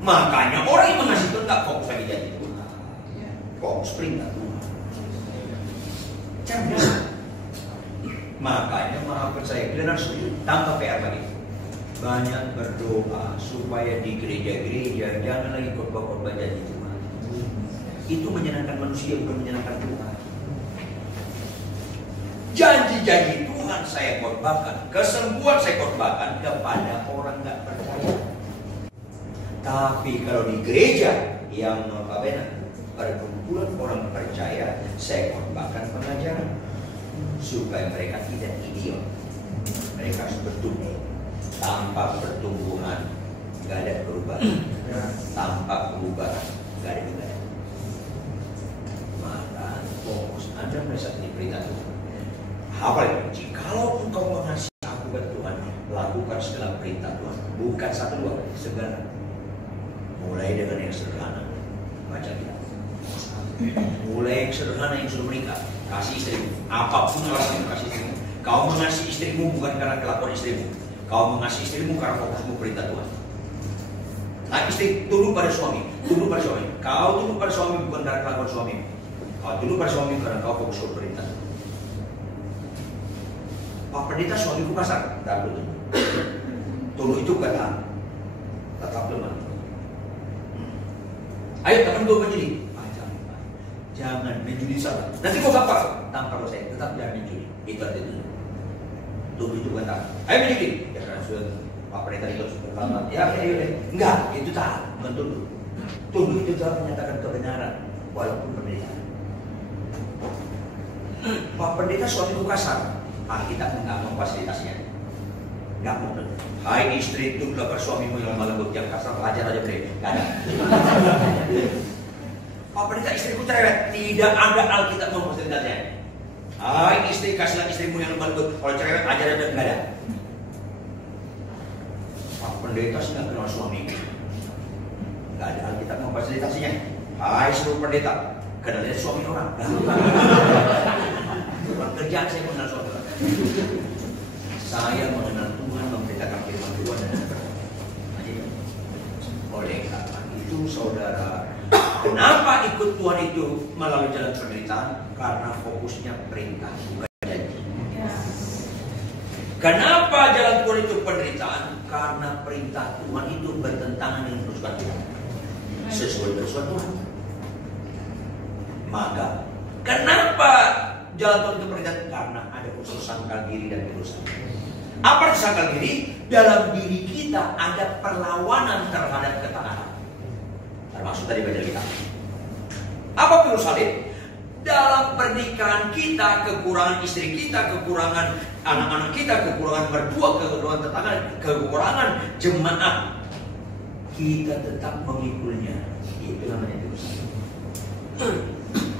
Makanya orang yang mengasihi Tuhan gak fokus lagi janji Tuhan, fokus perintah Tuhan. Cerdas. Makanya maafkan saya, kalian harus tambah PR lagi. Banyak berdoa supaya di gereja-gereja jangan lagi khotbah-khotbah janji Tuhan. Itu menyenangkan manusia, bukan menyenangkan Tuhan. Janji-janji Tuhan saya khotbahkan, kesembuhan saya khotbahkan kepada orang nggak percaya. Tapi kalau di gereja yang notabene perkumpulan orang percaya, saya khotbahkan pengajaran supaya mereka tidak idiot. Mereka harus bertumbuh. Tanpa pertumbuhan nggak ada perubahan. Tanpa perubahan nggak ada juga. Maka fokus Anda melihat perintah Tuhan. Apa itu? Jikalau engkau mengasihi aku Tuhan, lakukan segala perintah Tuhan. Bukan 1, 2, segala. Mulai dengan yang sederhana, baca kita. Mulai yang sederhana yang sudah menikah, kasih istrimu. Apapun alasannya kasih istrimu. Kau mengasihi istrimu bukan karena kelakuan istrimu. Kau mengasihi istrimu karena fokusmu perintah Tuhan. Nah, istri tunduk pada suami, tunduk pada suami. Kau tunduk pada suami bukan karena kelakuan suami. Kau tunduk pada suami karena kau fokus ke perintah. Pak Pendeta, suamiku kasar, tak betul. Tunduk itu bukan tahan, tetap lemah. Ayo teman gue menjudi, jangan menjudi salah. Nanti kau gampang, tampar saya, tetap jangan menjudi. Itu artinya tunduk itu bukan tahan. Ayo menjudi, ya karena sudah Pak Pendeta itu sudah lama. Ya, enggak, itu tahan, bukan tunduk. Tunduk itu telah menyatakan kebenaran, walaupun penderitaan. Pak Pendeta, suamiku kasar. Kita nggak mau fasilitasinya, nggak mau. Hai istri, tunduklah pada suamimu yang lemah lembut, yang kasar, ajar aja beri, nggak ada. Pak Pendeta, istriku cerewet, tidak ada Alkitab mau fasilitasinya. Hai istri, kasihlah istrimu yang lemah lembut, kalau cerewet ajar aja, nggak ada. Pak Pendeta sih nggak kenal suamiku, nggak ada Alkitab mau fasilitasinya. Hai seluruh pendeta, kenalnya suami orang. Bukan kerjaan saya mengenal suami orang. Saya mengenal Tuhan, memberitakan firman Tuhan dan oleh karena itu saudara, kenapa ikut Tuhan itu melalui jalan penderitaan? Karena fokusnya perintah, bukan janji. Kenapa jalan Tuhan itu penderitaan? Karena perintah Tuhan itu bertentangan dengan kesukaan Tuhan, sesuai kesukaan Tuhan. Maka kenapa jalan Tuhan itu penderitaan? Karena ada unsur sangkal diri dan kerusakan. Apa sangkal diri? Dalam diri kita ada perlawanan terhadap ketaatan. Termasuk tadi baca kita. Apa perlu salib? Dalam pernikahan kita, kekurangan istri kita, kekurangan anak-anak kita, kekurangan mertua, kekurangan tetangga, kekurangan jemaat, kita tetap memikulnya. Itu namanya dosa.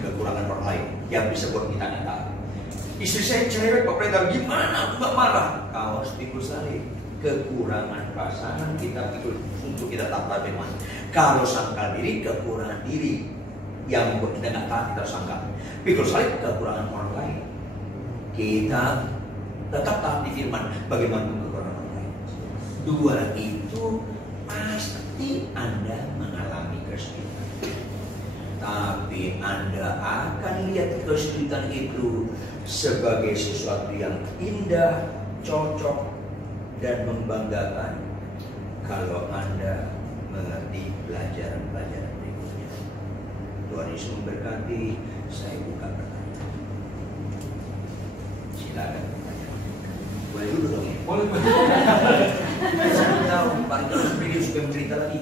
Kekurangan orang lain yang bisa buat kita nggak. Istri saya cerewet, Pak Pendeta, gimana? Mbak marah. Kau harus pikul salib. Kekurangan pasangan kita pikul untuk kita taat firman. Kalau sangkal diri, kekurangan diri yang membuat kita nggak taat, kita sangkal. Pikul salib, kekurangan orang lain. Kita tetap taat di firman. Bagaimana kekurangan orang lain? Dua itu pasti Anda mengalami kesulitan. Tapi Anda akan lihat kesulitan itu sebagai sesuatu yang indah, cocok, dan membanggakan kalau Anda mengerti pelajaran-pelajaran berikutnya. Tuhan Yesus memberkati. Saya buka pertanyaan. Silakan pertanyaan. Boleh dulu dong ya? Boleh. Saya tahu, Pak Itu video supaya bercerita lagi.